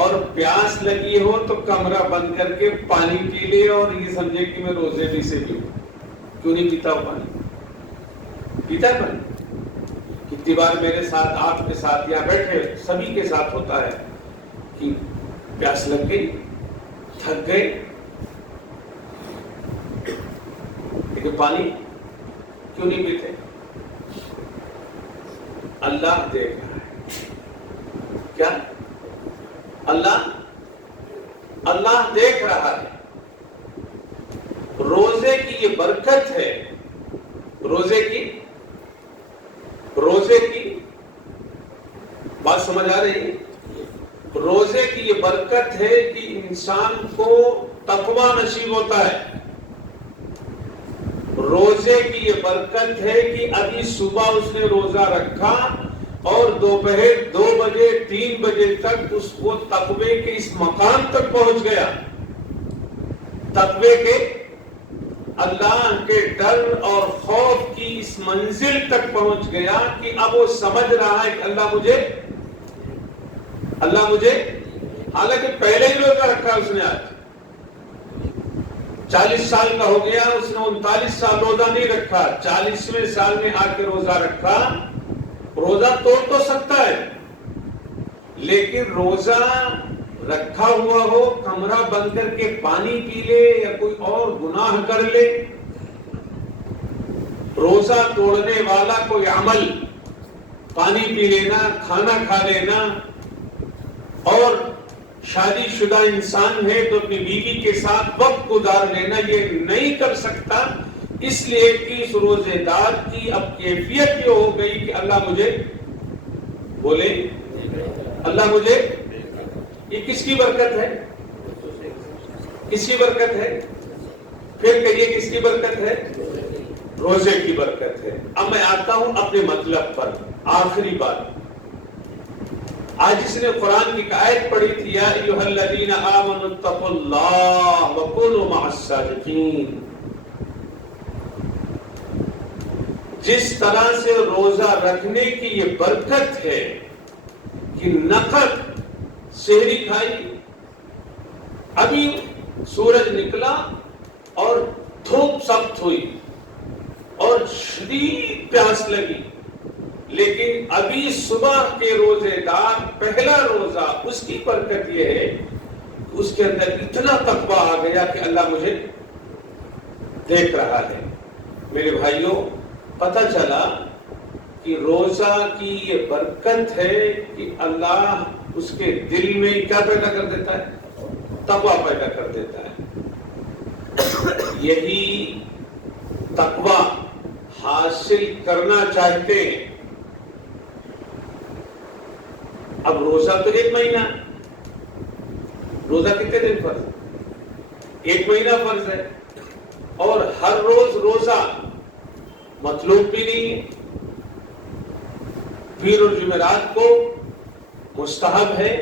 اور پیاس لگی ہو تو کمرہ بند کر کے پانی پی لے اور یہ سمجھے کہ میں روزے بھی سے بھی ہوں. کیوں نہیں پیتا ہو پانی؟ پیتا ہے پانی. کتنی بار میرے ساتھ، آپ کے ساتھ یا بیٹھے سبھی کے ساتھ ہوتا ہے کہ پیاس لگ گئی، تھک گئے، لیکن پانی کیوں نہیں پیتے؟ اللہ دیکھ رہا ہے. کیا؟ اللہ دیکھ رہا ہے. روزے کی یہ برکت ہے، روزے کی بات سمجھ آ رہی ہے؟ روزے کی یہ برکت ہے کہ انسان کو تقویٰ نصیب ہوتا ہے. روزے کی یہ برکت ہے کہ ابھی صبح اس نے روزہ رکھا اور دوپہر 2 بجے 3 بجے تک اس کو تقوی کے اس مقام تک پہنچ گیا، تقوی کے اللہ کے ڈر اور خوف کی اس منزل تک پہنچ گیا کہ اب وہ سمجھ رہا ہے کہ اللہ مجھے حالانکہ پہلے ہی روزہ رکھا اس نے، آج 40 سال کا ہو گیا، اس نے 39 سال روزہ نہیں رکھا، 40ویں سال میں آ کے روزہ رکھا۔ روزہ توڑ تو سکتا ہے، لیکن روزہ رکھا ہوا ہو، کمرہ بند کر کے پانی پی لے یا کوئی اور گناہ کر لے، روزہ توڑنے والا کوئی عمل، پانی پی لینا، کھانا کھا لینا، اور شادی شدہ انسان ہے تو اپنی بیوی کے ساتھ وقت گزار لینا، یہ نہیں کر سکتا، اس لیے کہ اس روزے دار کی اب کیفیت یہ ہو گئی کہ اللہ مجھے بولے، اللہ مجھے، یہ کس کی برکت ہے؟ کس کی برکت ہے؟ پھر کہیے کس کی برکت ہے؟ روزے کی برکت ہے۔ اب میں آتا ہوں اپنے مطلب پر، آخری بات۔ آج جس نے قرآن کی آیت پڑھی تھی، یا ایھا الذین آمنوا اتقوا اللہ وکونوا مع الصادقین، جس طرح سے روزہ رکھنے کی یہ برکت ہے کہ نقد سحری کھائی، ابھی سورج نکلا اور دھوپ سخت ہوئی اور شدید پیاس لگی، لیکن ابھی صبح کے روزے دار پہلا روزہ، اس کی برکت یہ ہے کہ اس کے اندر اتنا تقویٰ آ گیا کہ اللہ مجھے دیکھ رہا ہے۔ میرے بھائیوں، پتہ چلا کہ روزہ کی یہ برکت ہے کہ اللہ اس کے دل میں کیا پیدا کر دیتا ہے؟ تقویٰ پیدا کر دیتا ہے۔ یہی تقویٰ حاصل کرنا چاہتے ہیں۔ اب روزہ تو 1 مہینہ، روزہ کتنے دن فرض ہے؟ 1 مہینہ فرض ہے، اور ہر روز روزہ مطلوب بھی نہیں ہے، پیر اور جمعرات کو مستحب ہے،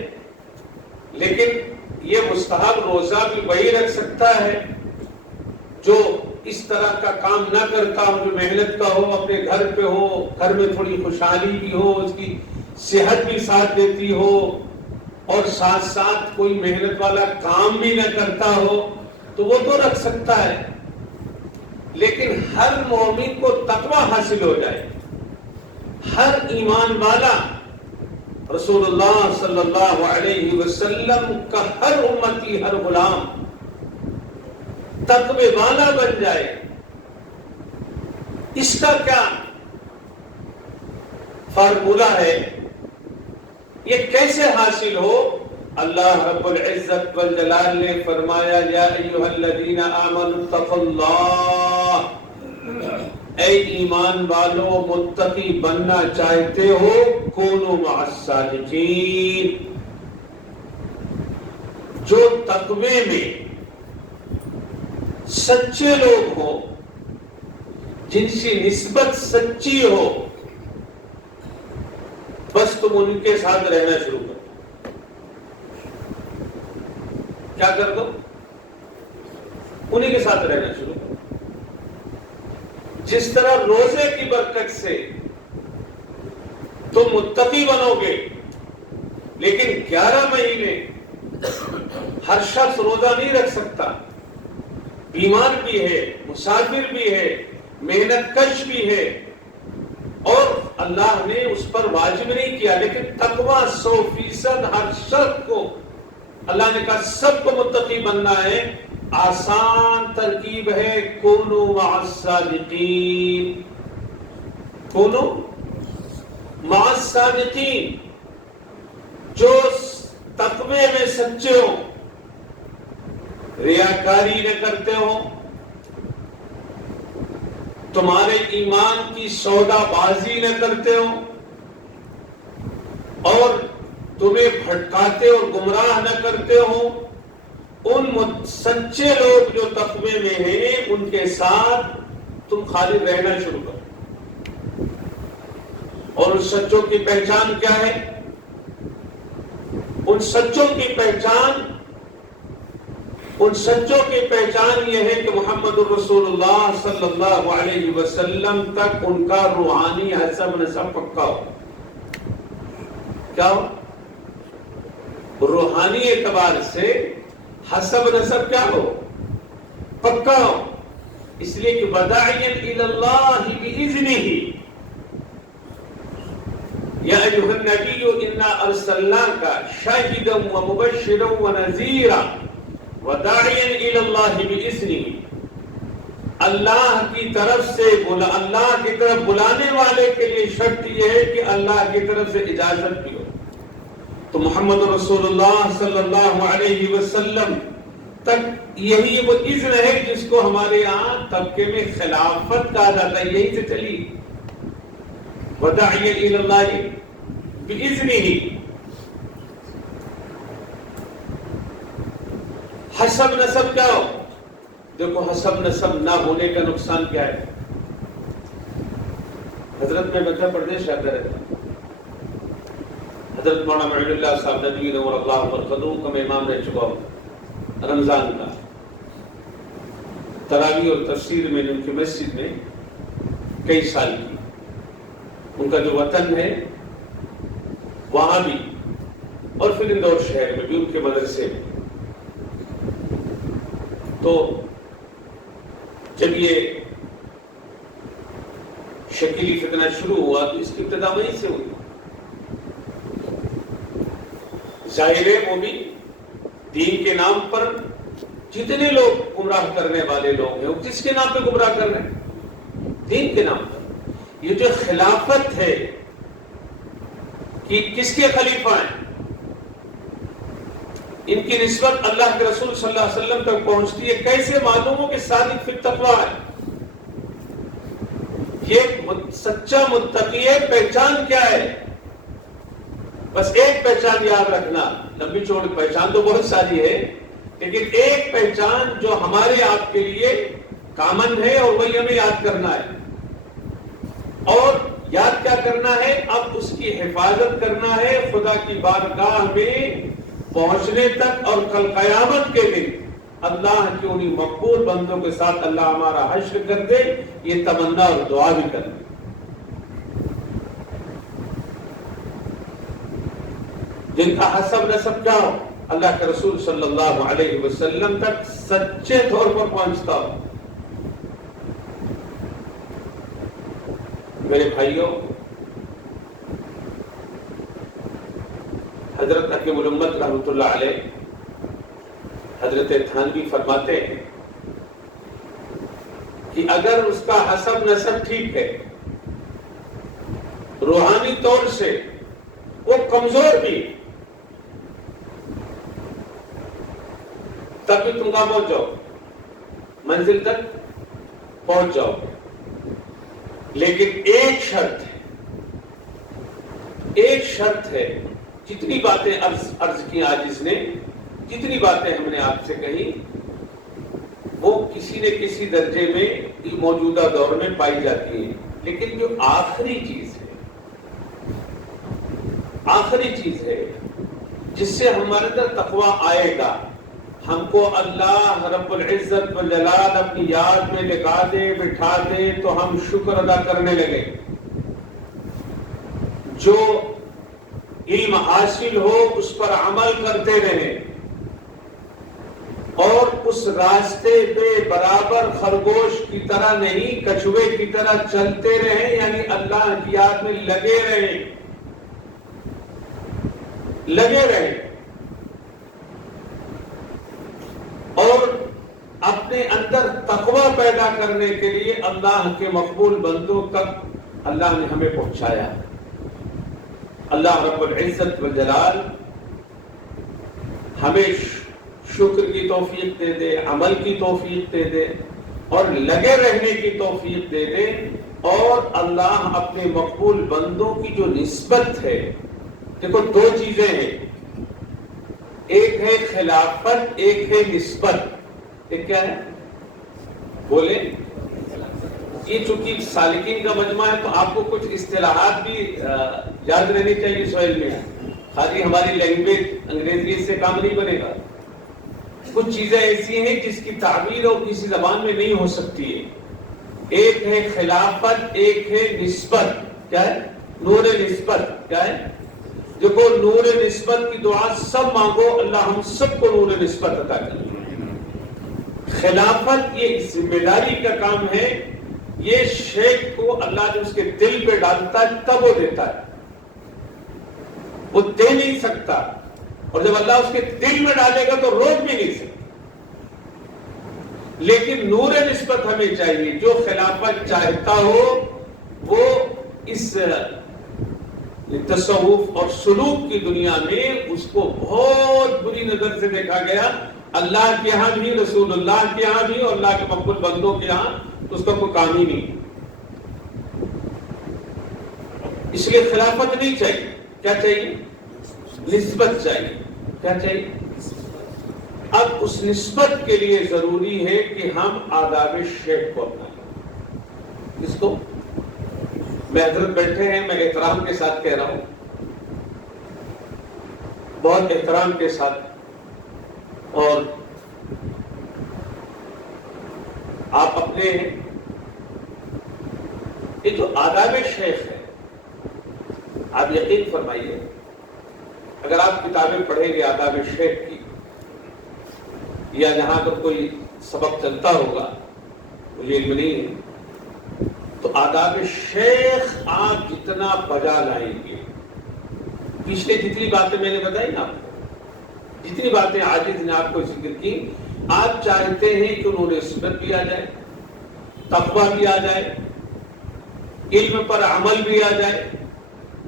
لیکن یہ مستحب روزہ بھی وہی رکھ سکتا ہے جو اس طرح کا کام نہ کرتا ہو، جو محنت کا ہو، اپنے گھر پہ ہو، گھر میں تھوڑی خوشحالی بھی ہو، اس کی صحت بھی ساتھ دیتی ہو، اور ساتھ ساتھ کوئی محنت والا کام بھی نہ کرتا ہو، تو وہ تو رکھ سکتا ہے۔ لیکن ہر مومن کو تقویٰ حاصل ہو جائے، ہر ایمان والا، رسول اللہ صلی اللہ علیہ وسلم کا ہر امتی، ہر غلام تقوی والا بن جائے، اس کا کیا فارمولہ ہے؟ یہ کیسے حاصل ہو؟ اللہ رب العزت والجلال نے فرمایا، یا ایھا الذین آمنوا اتقوا اللہ، اے ایمان والو، متقی بننا چاہتے ہو، کونوا مع الصادقین، جو تقوی میں سچے لوگ ہوں، جن کی نسبت سچی ہو، بس تم ان کے ساتھ رہنا شروع کرو۔ کیا کر دو؟ انہی کے ساتھ رہنا شروع کرو۔ جس طرح روزے کی برکت سے تم متقی بنو گے، لیکن 11 مہینے ہر شخص روزہ نہیں رکھ سکتا، بیمار بھی ہے، مسافر بھی ہے، محنت کش بھی ہے، اور اللہ نے اس پر واجب نہیں کیا، لیکن تقویٰ 100% ہر شخص کو اللہ نے کہا سب کو متقی بننا ہے۔ آسان ترکیب ہے، کونوا مع الصادقین، کونوا مع الصادقین، جو تقوی میں سچے ہوں، ریاکاری نہ کرتے ہوں، تمہارے ایمان کی سودا بازی نہ کرتے ہوں، اور تمہیں بھٹکاتے اور گمراہ نہ کرتے ہوں، ان سچے لوگ جو تقوی میں ہیں ان کے ساتھ تم خالی رہنا شروع کرو۔ اور ان سچوں کی پہچان کیا ہے؟ ان سچوں کی پہچان یہ ہے کہ محمد الرسول اللہ صلی اللہ علیہ وسلم تک ان کا روحانی حسب نسب پکا ہو. کیا ہو؟ روحانی اعتبار سے حسب نسب کیا ہو؟ پکا ہو. اس لیے کہ وداعیا الی اللہ باذنہ، یا ایھا النبی انا ارسلناک شاہدا ومبشرا ونذیرا وداعیا الی اللہ باذنہ. اللہ کی طرف سے اللہ کی طرف بلانے والے کے لیے شرط یہ ہے کہ اللہ کی طرف سے اجازت بھی ہو. تو محمد رسول اللہ صلی اللہ علیہ وسلم تک یہی وہ اذن ہے جس کو ہمارے یہاں طبقے میں خلافت کہا جاتا ہے. یہی سے چلی وداعیا الی اللہ باذنہ. حسب نسب کیا ہو؟ دیکھو حسب نسب نہ ہونے کا نقصان کیا ہے. حضرت میں مدھیہ پردیش آتا رہتا، حضرت مولانا معین اللہ صاحب ندوی نور اللہ مرقدہ کا میں امام رہ چکا ہوں. رمضان کا تراویح اور تفسیر میں ان کی مسجد میں کئی سال کی. ان کا جو وطن ہے وہاں بھی، اور پھر اندور شہر میں بھی ان کے مدرسے میں. تو جب یہ شکیلی فتنہ شروع ہوا تو اس کی ابتدا وہیں سے ہوئی. ظاہر ہے وہ بھی دین کے نام پر جتنے لوگ گمراہ کرنے والے لوگ ہیں، وہ کس کے نام پہ گمراہ کر رہے ہیں؟ دین کے نام پر. یہ جو خلافت ہے کہ کس کے خلیفہ ہیں، ان کی نسبت اللہ کے رسول صلی اللہ علیہ وسلم تک پہنچتی ہے. کیسے معلوم ہو کہ صادق فی التقویٰ ہے؟ یہ سچا متقی ہے. پہچان کیا ہے؟ بس ایک پہچان یاد رکھنا. لمبی چوڑی پہچان تو بہت ساری ہے، لیکن ایک پہچان جو ہمارے آپ کے لیے کامن ہے اور وہی ہمیں یاد کرنا ہے. اور یاد کیا کرنا ہے؟ اب اس کی حفاظت کرنا ہے خدا کی بارگاہ میں پہنچنے تک، اور کل قیامت کے دن اللہ کے انہی مقبول بندوں کے ساتھ اللہ ہمارا حشر کر دے. یہ تمنا اور دعا بھی کرنا. جن کا حسب نسب کیا ہو؟ اللہ کے رسول صلی اللہ علیہ وسلم تک سچے طور پر پہنچتا ہو. میرے بھائیوں، حضرت حکیم الامت رحمۃ اللہ علیہ حضرت تھانوی فرماتے ہیں کہ اگر اس کا حسب نسب ٹھیک ہے، روحانی طور سے وہ کمزور بھی، تب بھی تم کہاں پہنچ جاؤ، منزل تک پہنچ جاؤ. لیکن ایک شرط ہے. جتنی باتیں عرض کی آج اس نے، جتنی باتیں ہم نے آپ سے کہی، وہ کسی نہ کسی درجے میں موجودہ دور میں پائی جاتی ہیں. لیکن جو آخری چیز ہے جس سے ہمارے اندر تقویٰ آئے گا، ہم کو اللہ رب العزت والجلال اپنی یاد میں لگا دے، بٹھا دے، تو ہم شکر ادا کرنے لگے. جو علم حاصل ہو اس پر عمل کرتے رہیں، اور اس راستے پہ برابر خرگوش کی طرح نہیں، کچھوے کی طرح چلتے رہیں. یعنی اللہ کی یاد میں لگے رہیں. اور اپنے اندر تقویٰ پیدا کرنے کے لیے اللہ کے مقبول بندوں تک اللہ نے ہمیں پہنچایا. اللہ رب العزت والجلال ہمیں شکر کی توفیق دے دے، عمل کی توفیق دے دے، اور لگے رہنے کی توفیق دے دے. اور اللہ اپنے مقبول بندوں کی جو نسبت ہے، دیکھو دو چیزیں ہیں، ایک ہے خلافت، ایک ہے نسبت. ایک کیا ہے؟ بولے یہ چونکہ سالکین کا مجمع ہے تو آپ کو کچھ اصطلاحات بھی یاد رہنی چاہیے سوال میں. خالی ہماری لینگویج انگریزی سے کام نہیں بنے گا. کچھ چیزیں ایسی ہیں جس کی تعبیر اور کسی زبان میں نہیں ہو سکتی ہے. ایک ہے خلافت، ایک ہے نسبت. کیا ہے؟ نور نسبت. کیا ہے؟ دیکھو نور نسبت کی دعا سب مانگو، اللہ ہم سب کو نور نسبت عطا کرے. خلافت یہ ذمہ داری کا کام ہے، یہ شیخ کو اللہ نے اس کے دل پہ ڈالتا ہے تب وہ دیتا ہے، وہ دے نہیں سکتا. اور جب اللہ اس کے دل میں ڈالے گا تو روک بھی نہیں سکتا. لیکن نور نسبت ہمیں چاہیے. جو خلافت چاہتا ہو وہ اس تصوف اور سلوک کی دنیا میں اس کو بہت بری نظر سے دیکھا گیا. اللہ کے ہاں بھی، رسول اللہ کے ہاں بھی، اور اللہ کے مقبول بندوں کے ہاں اس کا کوئی کام ہی نہیں. اس لیے خلافت نہیں چاہیے. کیا چاہیے؟ نسبت چاہیے. کیا چاہیے؟ اب اس نسبت کے لیے ضروری ہے کہ ہم آداب شیخ کو اپنائیں. اس کو میں حضرت بیٹھے ہیں، میں احترام کے ساتھ کہہ رہا ہوں، بہت احترام کے ساتھ. اور آپ اپنے یہ جو آداب شیخ ہے، آپ یقین فرمائیے اگر آپ کتابیں پڑھیں گے آداب شیخ کی، یا جہاں پر کوئی سبق چلتا ہوگا، مجھے علم نہیں ہے، تو آداب شیخ آپ جتنا بجا لائیں گے، پچھلے جتنی باتیں میں نے بتائی نا آپ کو، جتنی باتیں عاجز نے آپ کو ذکر کی، آپ چاہتے ہیں کہ انہوں نے نسبت بھی آ جائے، تقویٰ بھی آ جائے، علم پر عمل بھی آ جائے،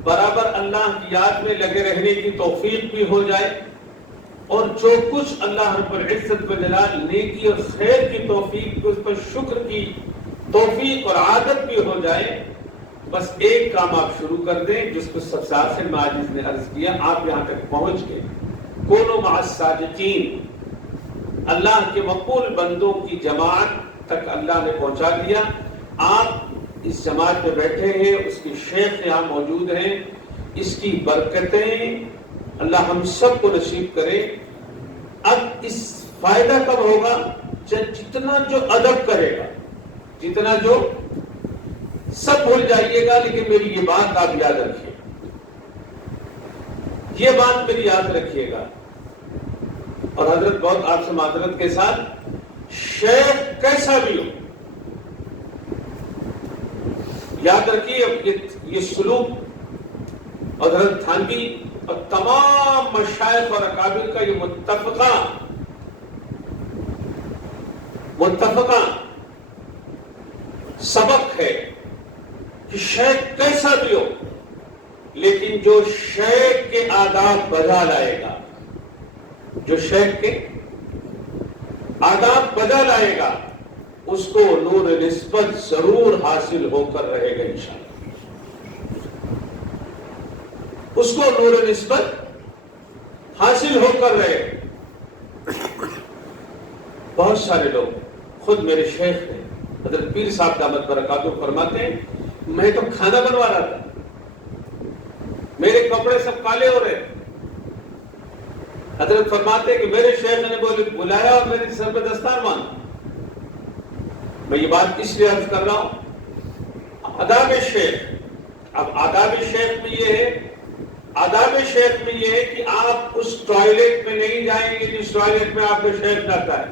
برابر اللہ کی یاد میں لگے رہنے کی توفیق بھی ہو جائے، اور جو کچھ اللہ رب العزت و جلال نیکی اور خیر کی توفیق، اس پر شکر کی توفیق اور عادت بھی ہو جائے. بس ایک کام آپ شروع کر دیں جس کو سب سے آخر میں عاجز نے عرض کیا، آپ یہاں تک پہنچ گئے. کونوا مع الصادقین، اللہ کے مقبول بندوں کی جماعت تک اللہ نے پہنچا دیا. آپ اس جماعت میں بیٹھے ہیں، اس کی شیخ یہاں موجود ہیں، اس کی برکتیں اللہ ہم سب کو نصیب کرے. اب اس فائدہ کب ہوگا؟ جتنا جو ادب کرے گا، جتنا جو سب بھول جائیے گا، لیکن میری یہ بات آپ یاد رکھیے، یہ بات میری یاد رکھیے گا. اور حضرت بہت آپ سے معذرت کے ساتھ، شیخ کیسا بھی ہو، یاد رکھیے یہ سلوک اور حضرت تھانوی اور تمام مشائخ اور اکابر کا یہ متفقہ سبق ہے کہ شیخ کیسا بھی ہو، لیکن جو شیخ کے آداب بجا لائے گا، جو شیخ کے آداب بجا لائے گا، اس کو نور نسبت ضرور حاصل ہو کر رہے گا انشاءاللہ. اس کو نور نسبت حاصل ہو کر رہے. بہت سارے لوگ، خود میرے شیخ ہیں حضرت پیر صاحب دامت برکاتہ فرماتے ہیں، میں تو کھانا بنوا رہا تھا، میرے کپڑے سب کالے ہو رہے. حضرت فرماتے ہیں کہ میرے شیخ نے بلایا اور میرے سر پہ دستار باندھا. میں یہ بات اس لیے عرض کر رہا ہوں، آداب شیخ. اب آداب شیخ میں یہ ہے، آداب شیخ میں یہ ہے کہ آپ اس ٹوائلٹ میں نہیں جائیں گے جس ٹوائلٹ میں آپ کا شیخ جاتا ہے،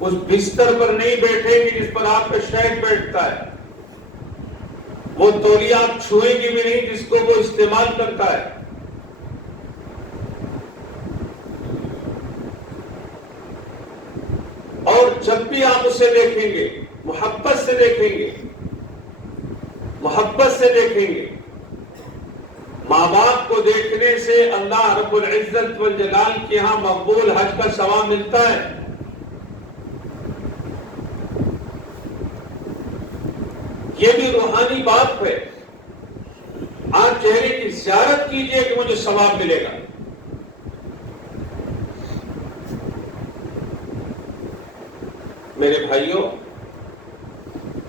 اس بستر پر نہیں بیٹھیں گے جس پر آپ کا شیخ بیٹھتا ہے، وہ تولیہ آپ چھوئیں گے بھی نہیں جس کو وہ استعمال کرتا ہے. اور جب بھی آپ اسے دیکھیں گے محبت سے دیکھیں گے، محبت سے دیکھیں گے. ماں باپ کو دیکھنے سے اللہ رب العزت والجلال کے ہاں مقبول حج کا ثواب ملتا ہے. یہ بھی روحانی بات ہے. آپ چہرے کی زیارت کیجئے کہ مجھے ثواب ملے گا. میرے بھائیوں،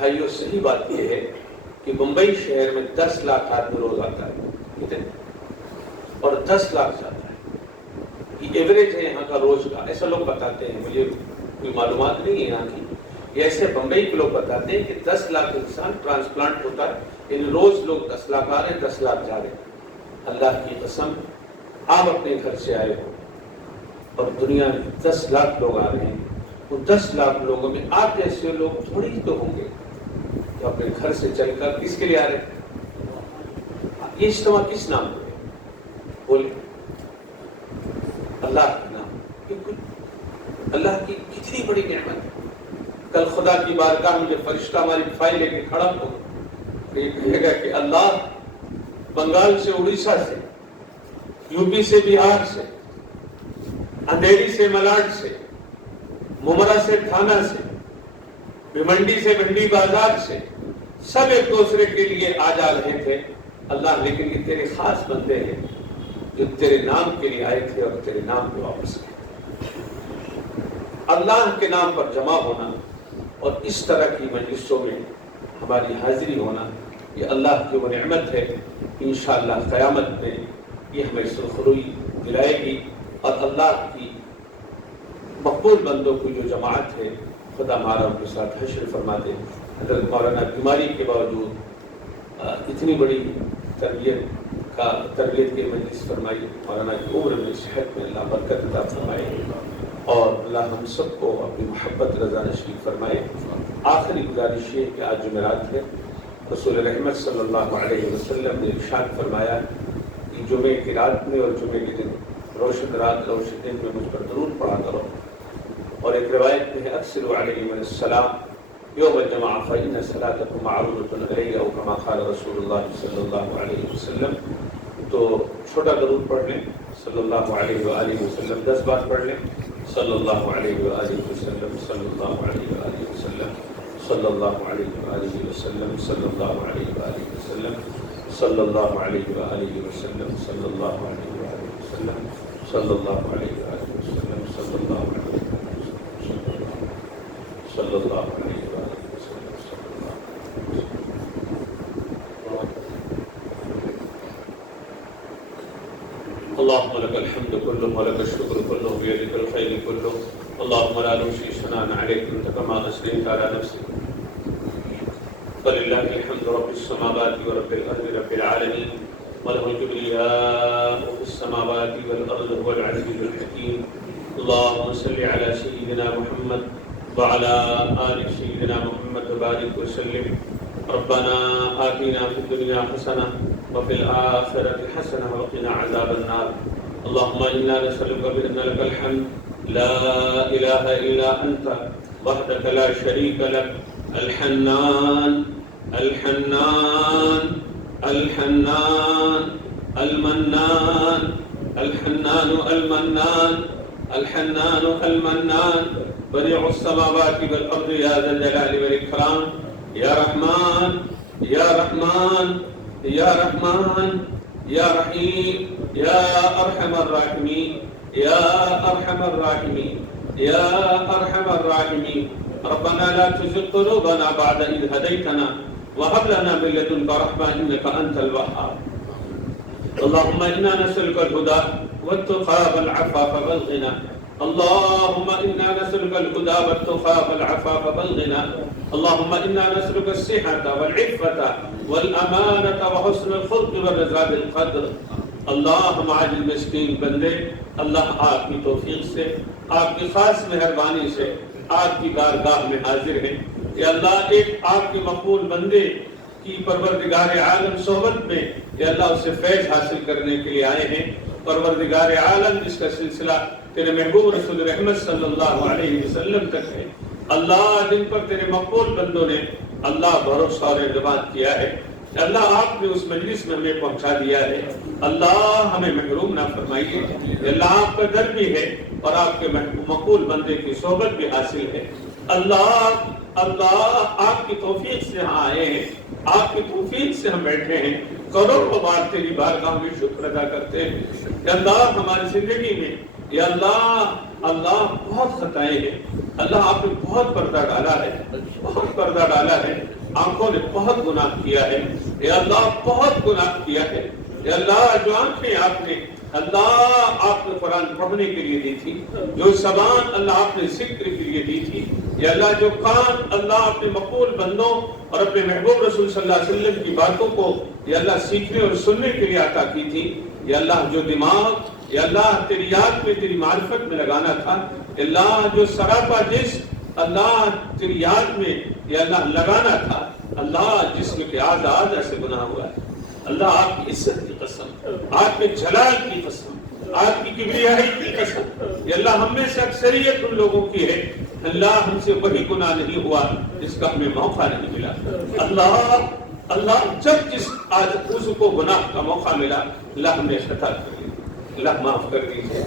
بھائیوں صحیح بات یہ ہے کہ ممبئی شہر میں 10 لاکھ آدمی روز آتا ہے، کتنے؟ اور 10 لاکھ جاتا ہے، یہ ایوریج ہے یہاں کا روز کا، ایسا لوگ بتاتے ہیں، مجھے کوئی معلومات نہیں ہے یہاں کی، یہ ایسے بمبئی کے لوگ بتاتے ہیں کہ 10 لاکھ انسان ٹرانسپلانٹ ہوتا ہے، یعنی روز لوگ 10 لاکھ آ رہے ہیں، 10 لاکھ جا رہے ہیں۔ اللہ کی قسم، آپ اپنے گھر سے آئے ہو اور دنیا میں 10 لاکھ لوگ آ رہے ہیں، وہ 10 لاکھ لوگوں میں آپ جیسے لوگ تھوڑی ہی تو ہوں گے تو اپنے گھر سے چل کر کس کے لیے آ رہے ہیں؟ یہ اجتماع کس نام پہ ہے؟ بولے اللہ کا نام۔ اللہ کی کتنی بڑی نعمت ہے۔ کل خدا کی بارگاہ میں جب فرشتہ ہماری فائل لے کے کھڑا ہو، یہ کہے گا کہ اللہ، بنگال سے اڑیسہ سے، یو پی سے بہار سے، اندھیری سے ملاڈ سے، ممرا سے تھانہ سے، بھمنڈی سے بھنڈی بازار سے، سب ایک دوسرے کے لیے آ جا رہے تھے اللہ، لیکن یہ تیرے خاص بندے ہیں جو تیرے نام کے لیے آئے تھے اور تیرے نام پہ واپس گئے۔ اللہ کے نام پر جمع ہونا اور اس طرح کی مجلسوں میں ہماری حاضری ہونا، یہ اللہ کی وہ نعمت ہے، انشاءاللہ قیامت میں یہ ہمیں سرخروئی دلائے گی، اور اللہ کی مقبول بندوں کی جو جماعت ہے، خدا ہمارا ان کے ساتھ حشر فرما دے۔ حضرت مولانا بیماری کے باوجود اتنی بڑی تربیت کی مجلس فرمائی، مولانا کی عمر میں، صحت میں اللہ برکت عطا فرمائے، اور اللہ ہم سب کو اپنی محبت رضا نصیب فرمائے۔ آخری گزارش یہ کہ آج جمعرات ہے، رسول رحمت صلی اللہ علیہ وسلم نے ارشاد فرمایا کہ جمعے کی رات میں اور جمعے کے دن روشن رات روشن دن میں مجھ پر درود پڑھا کرو، اور ایک روایت میں ہے اکثر علیہ من السلام یوم الجمعہ فإن صلاتکم معروضۃ علیہ، او کما قال رسول اللہ صلی اللہ علیہ وسلم۔ تو چھوٹا درود پڑھ لیں، صلی اللہ علیہ وآلہ وسلم 10 بار پڑھ لیں، صلی اللہ علیہ وآلہ وسلم، صلی اللہ علیہ وآلہ وسلم، صلی اللہ علیہ وآلہ وسلم، صلی اللہ علیہ وآلہ وسلم، صلی اللہ علیہ وآلہ وسلم، صلی اللہ علیہ وآلہ وسلم، صلی اللہ علیہ وآلہ وسلم، صلی اللہ علیہ وآلہ وسلم، صلی اللہ علیہ وآلہ وسلم۔ اللهم لك الحمد كله ولك الشكر كله بيدك الخير كله، اللهم لا نحصي ثناء عليك انت كما اثنيت على نفسك، فلله الحمد رب السماوات ورب الارض رب العالمين، وله الكبرياء في السماوات والارض هو العزيز الحكيم۔ اللهم صل على سيدنا محمد وعلى آل سيدنا محمد وبارك وسلم۔ ربنا آتنا في الدنيا حسنة وفي الآخرة حسنة وقنا عذاب النار۔ اللهم إنا نسألك بأن لك الحمد لا إله إلا أنت وحدك لا شريك لك، الحنان الحنان الحنان المنان، الحنان المنان، الحنان المنان، بديع السماوات والأرض يا ذا الجلال والإكرام، يا رحمن يا رحمن يا رحمن يا رحيم يا أرحم الراحمين يا أرحم الراحمين يا أرحم الراحمين۔ ربنا لا تزغ قلوبنا بعد إذ هديتنا وهب لنا من لدنك رحمة إنك أنت الوهاب۔ اللهم إنا نسألك الهدى والتقى والعفاف والغنى، اللهم إنا نسألك الهدى والتقى والعفاف والغنى، اللهم إنا نسألك الصحة والعفة والأمانة وحسن الخلق والرضا بالقدر۔ اللہ ہم عاجز مسکین بندے، اللہ آپ کی توفیق سے، آپ کی خاص مہربانی سے آپ کی بارگاہ میں حاضر ہیں۔ کہ اللہ ایک آپ کے مقبول بندے کی پروردگار عالم صحبت میں، کہ اللہ اسے فیض حاصل کرنے کے لیے آئے ہیں۔ پروردگار عالم جس کا سلسلہ تیرے محبوب رسول رحمت صلی اللہ علیہ وسلم تک ہے، اللہ جن پر تیرے مقبول بندوں نے اللہ بھروسہ اور اعتماد کیا ہے، اللہ آپ نے اس مجلس میں ہمیں پہنچا دیا ہے، اللہ ہمیں محروم نہ فرمائیے۔ اللہ آپ کا در بھی ہے اور آپ کے مقبول بندے کی صحبت بھی حاصل ہے۔ اللہ اللہ آپ کی توفیق سے ہم آئے ہیں، آپ کی توفیق سے ہم بیٹھے ہیں، کروڑوں بار تیری بارگاہ میں شکر ادا کرتے ہیں کہ اللہ ہماری زندگی میں یا اللہ بہت خطائیں ہیں، اللہ آپ نے بہت پردہ ڈالا ہے، بہت پردہ ڈالا ہے، آنکھوں نے بہت گناہ کیا ہے، اے اللہ بہت گناہ کیا ہے، اے اللہ جو آنکھیں آپ نے اللہ آپ نے قرآن پڑھنے کے لیے دی تھی، جو زبان اللہ آپ نے ذکر کے لیے دی تھی، یا اللہ جو کان اللہ اپنے مقبول بندوں اور اپنے محبوب رسول صلی اللہ علیہ وسلم کی باتوں کو یا اللہ سیکھنے اور سننے کے لیے عطا کی تھی، یا اللہ جو دماغ یا اللہ تیری یاد میں تیری معرفت میں لگانا تھا، اللہ جو سراپا جسم اللہ تیری یاد میں یا اللہ لگانا تھا، اللہ جسم کے آزاد ایسے گناہ ہوا ہے، اللہ آپ کی عزت کی قسم، آپ کے جلال کی قسم، آپ کی کبریائی کی قسم، یا اللہ ہم میں سے اکثریت ان لوگوں کی ہے، اللہ ہم سے وہی گناہ نہیں ہوا جس کا ہمیں موقع نہیں ملا، اللہ جب جس اس کو گناہ کا موقع ملا اللہ ہمیں خطا کر دی، اللہ معاف کر دیجئے،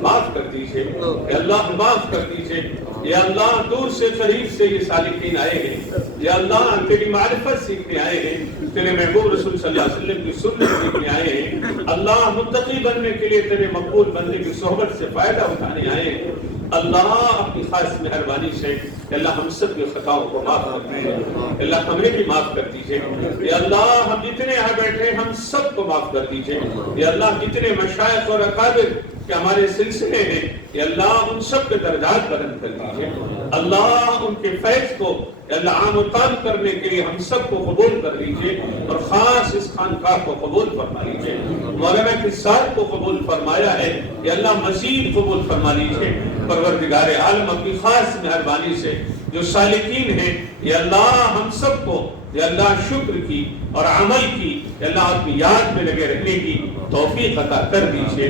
معاف کر دیجئے، یا اللہ معاف کر دیجئے، یا اللہ دور سے قریب سے یہ سالکین آئے ہیں، یا اللہ تیری معرفت سیکھنے آئے ہیں، تیرے محبوب رسول صلی اللہ علیہ وسلم کی سنت سیکھنے آئے ہیں، اللہ متقی بننے کے لیے تیرے مقبول بندے کی صحبت سے فائدہ اٹھانے آئے ہیں، اللہ اپنی خاص مہربانی سے اللہ ہم سب کی خطاؤں کو معاف کر دیجیے، اللہ ہمیں بھی معاف کر دیجیے، یا اللہ ہم جتنے یہاں بیٹھے ہم سب کو معاف کر دیجیے، یا اللہ جتنے مشائخ اور اکابر کہ ہمارے سلسلے ہیں یا اللہ ان سب کے درجات بلند کر دیجیے، اللہ ان کے فیض کو یا اللہ عام و تام کرنے کے لیے ہم سب کو قبول کر لیجیے، اور خاص اس خانقاہ کو قبول فرما لیجیے، مولانا کے ساتھ کو قبول فرمایا ہے یا اللہ مزید قبول فرما لیجیے، پروردگار عالم اپنی خاص مہربانی سے جو سالکین ہیں یا اللہ ہم سب کو یا اللہ شکر کی اور عمل کی یا اللہ اپنی یاد میں لگے رہنے کی توفیق عطا کر دیجئے،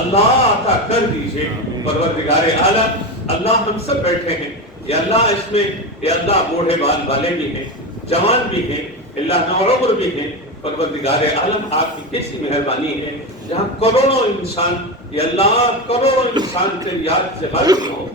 اللہ عطا کر دیجئے، پروردگار عالم اللہ ہم سب بیٹھے ہیں یا اللہ اس میں یا اللہ بوڑھے بال والے بھی ہیں، جوان بھی ہیں، اللہ نوعمر بھی ہیں، پروردگار عالم آپ کی کیسی مہربانی ہے جہاں کروڑوں انسان یا اللہ کروڑوں انسان تیری یاد سے غافل ہو،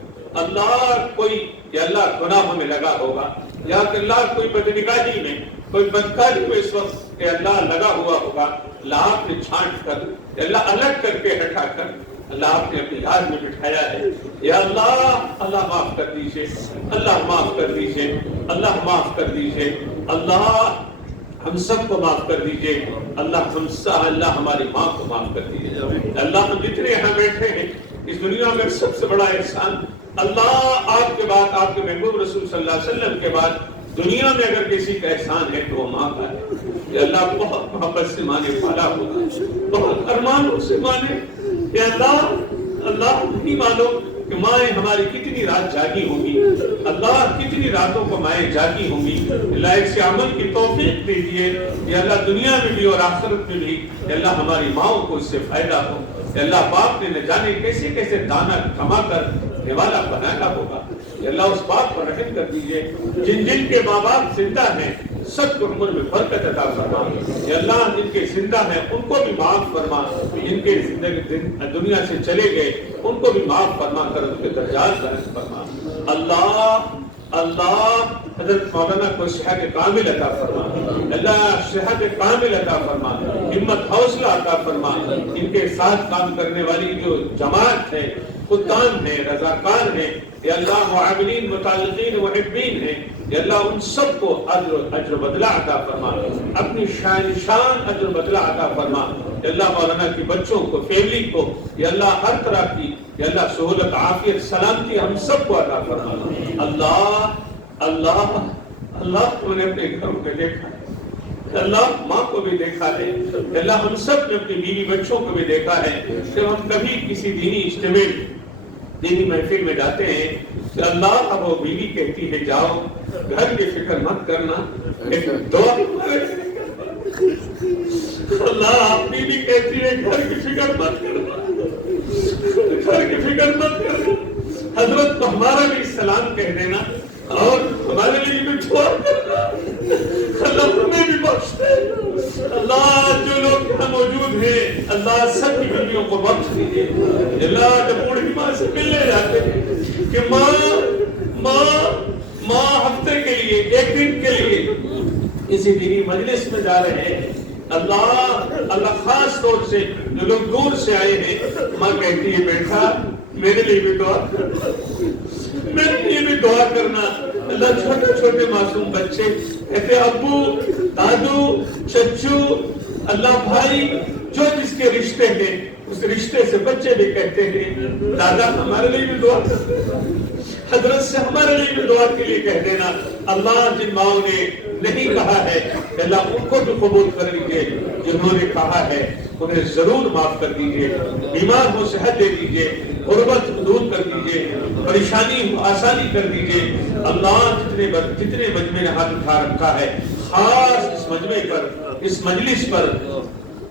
اللہ کوئی یا اللہ گناہ میں لگا ہوگا یا کہ اللہ کوئی بدنگاہی میں کوئی بدکاری میں اس وقت کہ اللہ لگا ہوا ہوگا، اللہ آپ نے چھانٹ کر اللہ الگ کر کے ہٹا کر اللہ آپ نے اپنی یاد میں بٹھایا ہے، یا اللہ معاف کر دیجئے، اللہ معاف کر دیجئے، اللہ معاف کر دیجئے، اللہ ہم سب کو معاف کر دیجئے، اللہ ہماری ماں کو معاف کر دیجئے، اللہ ہم جتنے یہاں بیٹھے ہیں اس دنیا میں سب سے بڑا احسان اللہ آپ کے بعد آپ کے محبوب رسول صلی اللہ علیہ وسلم کے بعد دنیا میں اگر کسی کا احسان ہے تو وہ ماں کا ہے، کہ اللہ بہت محبت سے مانے پالا ہوگا، بہت ارمانوں سے مانے، کہ اللہ نہیں مانو کہ مائیں ہماری کتنی رات جاگی ہوں گی، اللہ کتنی راتوں کو مائیں جاگی ہوں گی، اللہ ایسے عمل کی توفیق دیجئے یا اللہ دنیا میں بھی اور آخرت میں بھی یا اللہ ہماری ماؤں کو اس سے فائدہ ہو، یا اللہ باپ نے نہ جانے کیسے کیسے دانا کما کر حوالہ بنایا ہوگا، یا اللہ اس باپ پر رحم کر دیجئے، جن کے ماں باپ زندہ ہیں سب کو عمر میں برکت عطا فرما، یا اللہ جن کے زندہ ہیں ان کو بھی معاف فرما، جن کے زندگی دنیا سے چلے گئے ان کو بھی معاف فرما کر ان کے درجات بلند فرما، اللہ حضرت مولانا کو صحت کامل عطا فرما، اللہ صحت کامل عطا فرما، ہمت حوصلہ عطا فرما، ان کے ساتھ کام کرنے والی جو جماعت ہے، خدام ہیں، رضاکار ہیں، یا اللہ معاونین متعلقین محبین ہیں، یا اللہ ان سب کو اجر و بدلہ عطا فرما، اپنی شان اجر و بدلہ عطا فرما، یا اللہ مولانا کے بچوں کو فیملی کو یا اللہ ہر طرح کی یا اللہ سہولت عافیت سلامتی ہم سب کو عطا فرما، اللہ تو نے اپنے گھروں میں دیکھا ہے، اللہ ماں کو بھی دیکھا ہے، اللہ ہم سب نے اپنی بیوی بچوں کو بھی دیکھا ہے، جب ہم کبھی کسی دینی اجتماع دینی محفل میں جاتے ہیں کہ اللہ اب وہ بیوی کہتی ہے جاؤ گھر کی فکر مت کرنا، لیکن دعا اللہ آپ بیوی کہتی ہے گھر کی فکر مت کرنا، گھر کی فکر مت کرنا، حضرت کو ہمارا بھی سلام کہہ دینا اور ہمارے لیے بھی دعا کرنا، اللہ ہمیں بھی بخش دے، اللہ جو لوگ یہاں موجود ہیں اللہ سب کی بیویوں کو بخش دیجیے، اللہ جب بوڑھی ماں سے ملنے جاتے ہیں کہ ماں ہفتے کے لیے ایک دن کے لیے کسی دینی مجلس میں جا رہے ہیں، اللہ خاص طور سے جو لوگ دور سے آئے ہیں ماں کہتی ہے بیٹا میرے لیے بھی دعا کر، میرے لیے بھی دعا کرنا. اللہ چھوٹے چھوٹے معصوم بچے کہتے ابو دادو چچو اللہ بھائی جو جس کے رشتے ہیں اس رشتے سے بچے بھی کہتے ہیں دادا ہمارے لیے بھی دعا کرنا. حضرت سے ہمارے لیے بھی دعا کے لیے کہہ دینا. اللہ جن ماؤں نے نہیں کہا ہے اللہ ان کو بھی قبول کر لیجیے, جنہوں نے کہا ہے انہیں ضرور معاف کر دیجیے, بیمار ہو صحت دے دیجیے, غربت دور کر دیجیے, پریشانی ہو آسانی کر دیجیے. اللہ جتنے مجمع نے ہاتھ اٹھا رکھا ہے خاص اس مجمع پر اس مجلس پر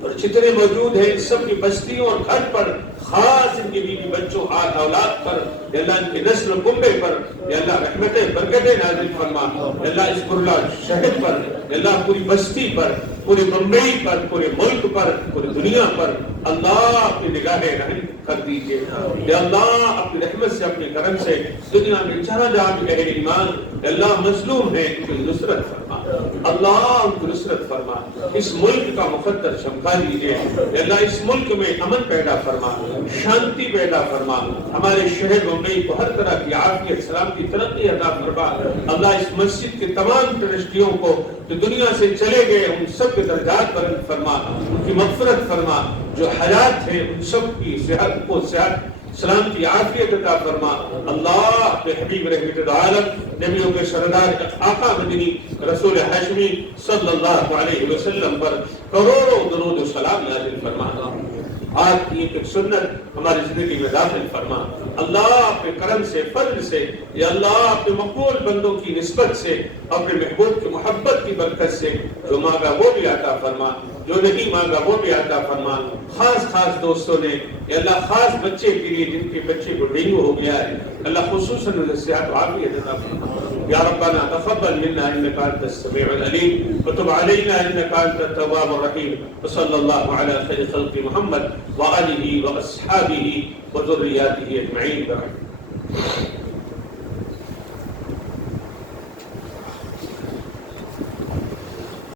اور جتنے موجود ہیں ان سب کی بستیوں اور گھر پر خاص ان کے بیوی بچوں آل اولاد پر یا اللہ ان کے نسل و کنبے پر یا اللہ رحمتیں برکتیں نازل فرما. یا اللہ اس برلا شہر پر یا اللہ پوری بستی پر پورے بمبئی پر پورے ملک پر پوری دنیا پر اللہ اپنی نگاہیں رحم کر دیجیے. یا اللہ اپنی رحمت سے اپنے کرم سے دنیا میں جہاں جہاں بھی اہل ایمان یا اللہ مظلوم ہے ان کی نصرت فرما. اللہ ان کی نصرت فرما. اس ملک کا مقدر چمکا دیجیے. یا اللہ اس ملک میں امن پیدا فرما, شانتی پیدا فرما. ہمارے شہر بمبئی کو ہر طرح کی عافیت سلامتی ترقی عطا فرما. اللہ اس مسجد کے تمام ٹرسٹیوں کو جو دنیا سے چلے گئے ان سب کے درجات بلند فرما, ان کی مغفرت فرما. جو حیات ہیں ان سب کی صحت کو صحت سلامتی عافیت عطا فرما. اللہ اپنے حبیب رحمت العالم نبیوں کے سردار آقا مدنی رسول ہاشمی صلی اللہ علیہ وسلم پر کروڑوں درود و سلام نازل فرما. آج کی ایک سنت ہماری زندگی میں داخل فرما. اللہ اپنے کرم سے فضل سے یا اللہ اپنے مقبول بندوں کی نسبت سے اپنے محبوب کی محبت کی برکت سے جو مانگا وہ بھی عطا فرما, جو نہیں مانگا وہ بھی عطا فرما. خاص دوستوں نے یا اللہ خاص بچے کے لیے جن کے بچے کو ڈینگو ہو گیا ہے اللہ خصوصاً صحت و عافیت عطا فرما. یا ربنا تقبل منا انك انت السميع العليم وتب علينا انك انت التواب الرحيم. وصلى الله على خير خلق محمد وآله واصحابه وذرياته اجمعين.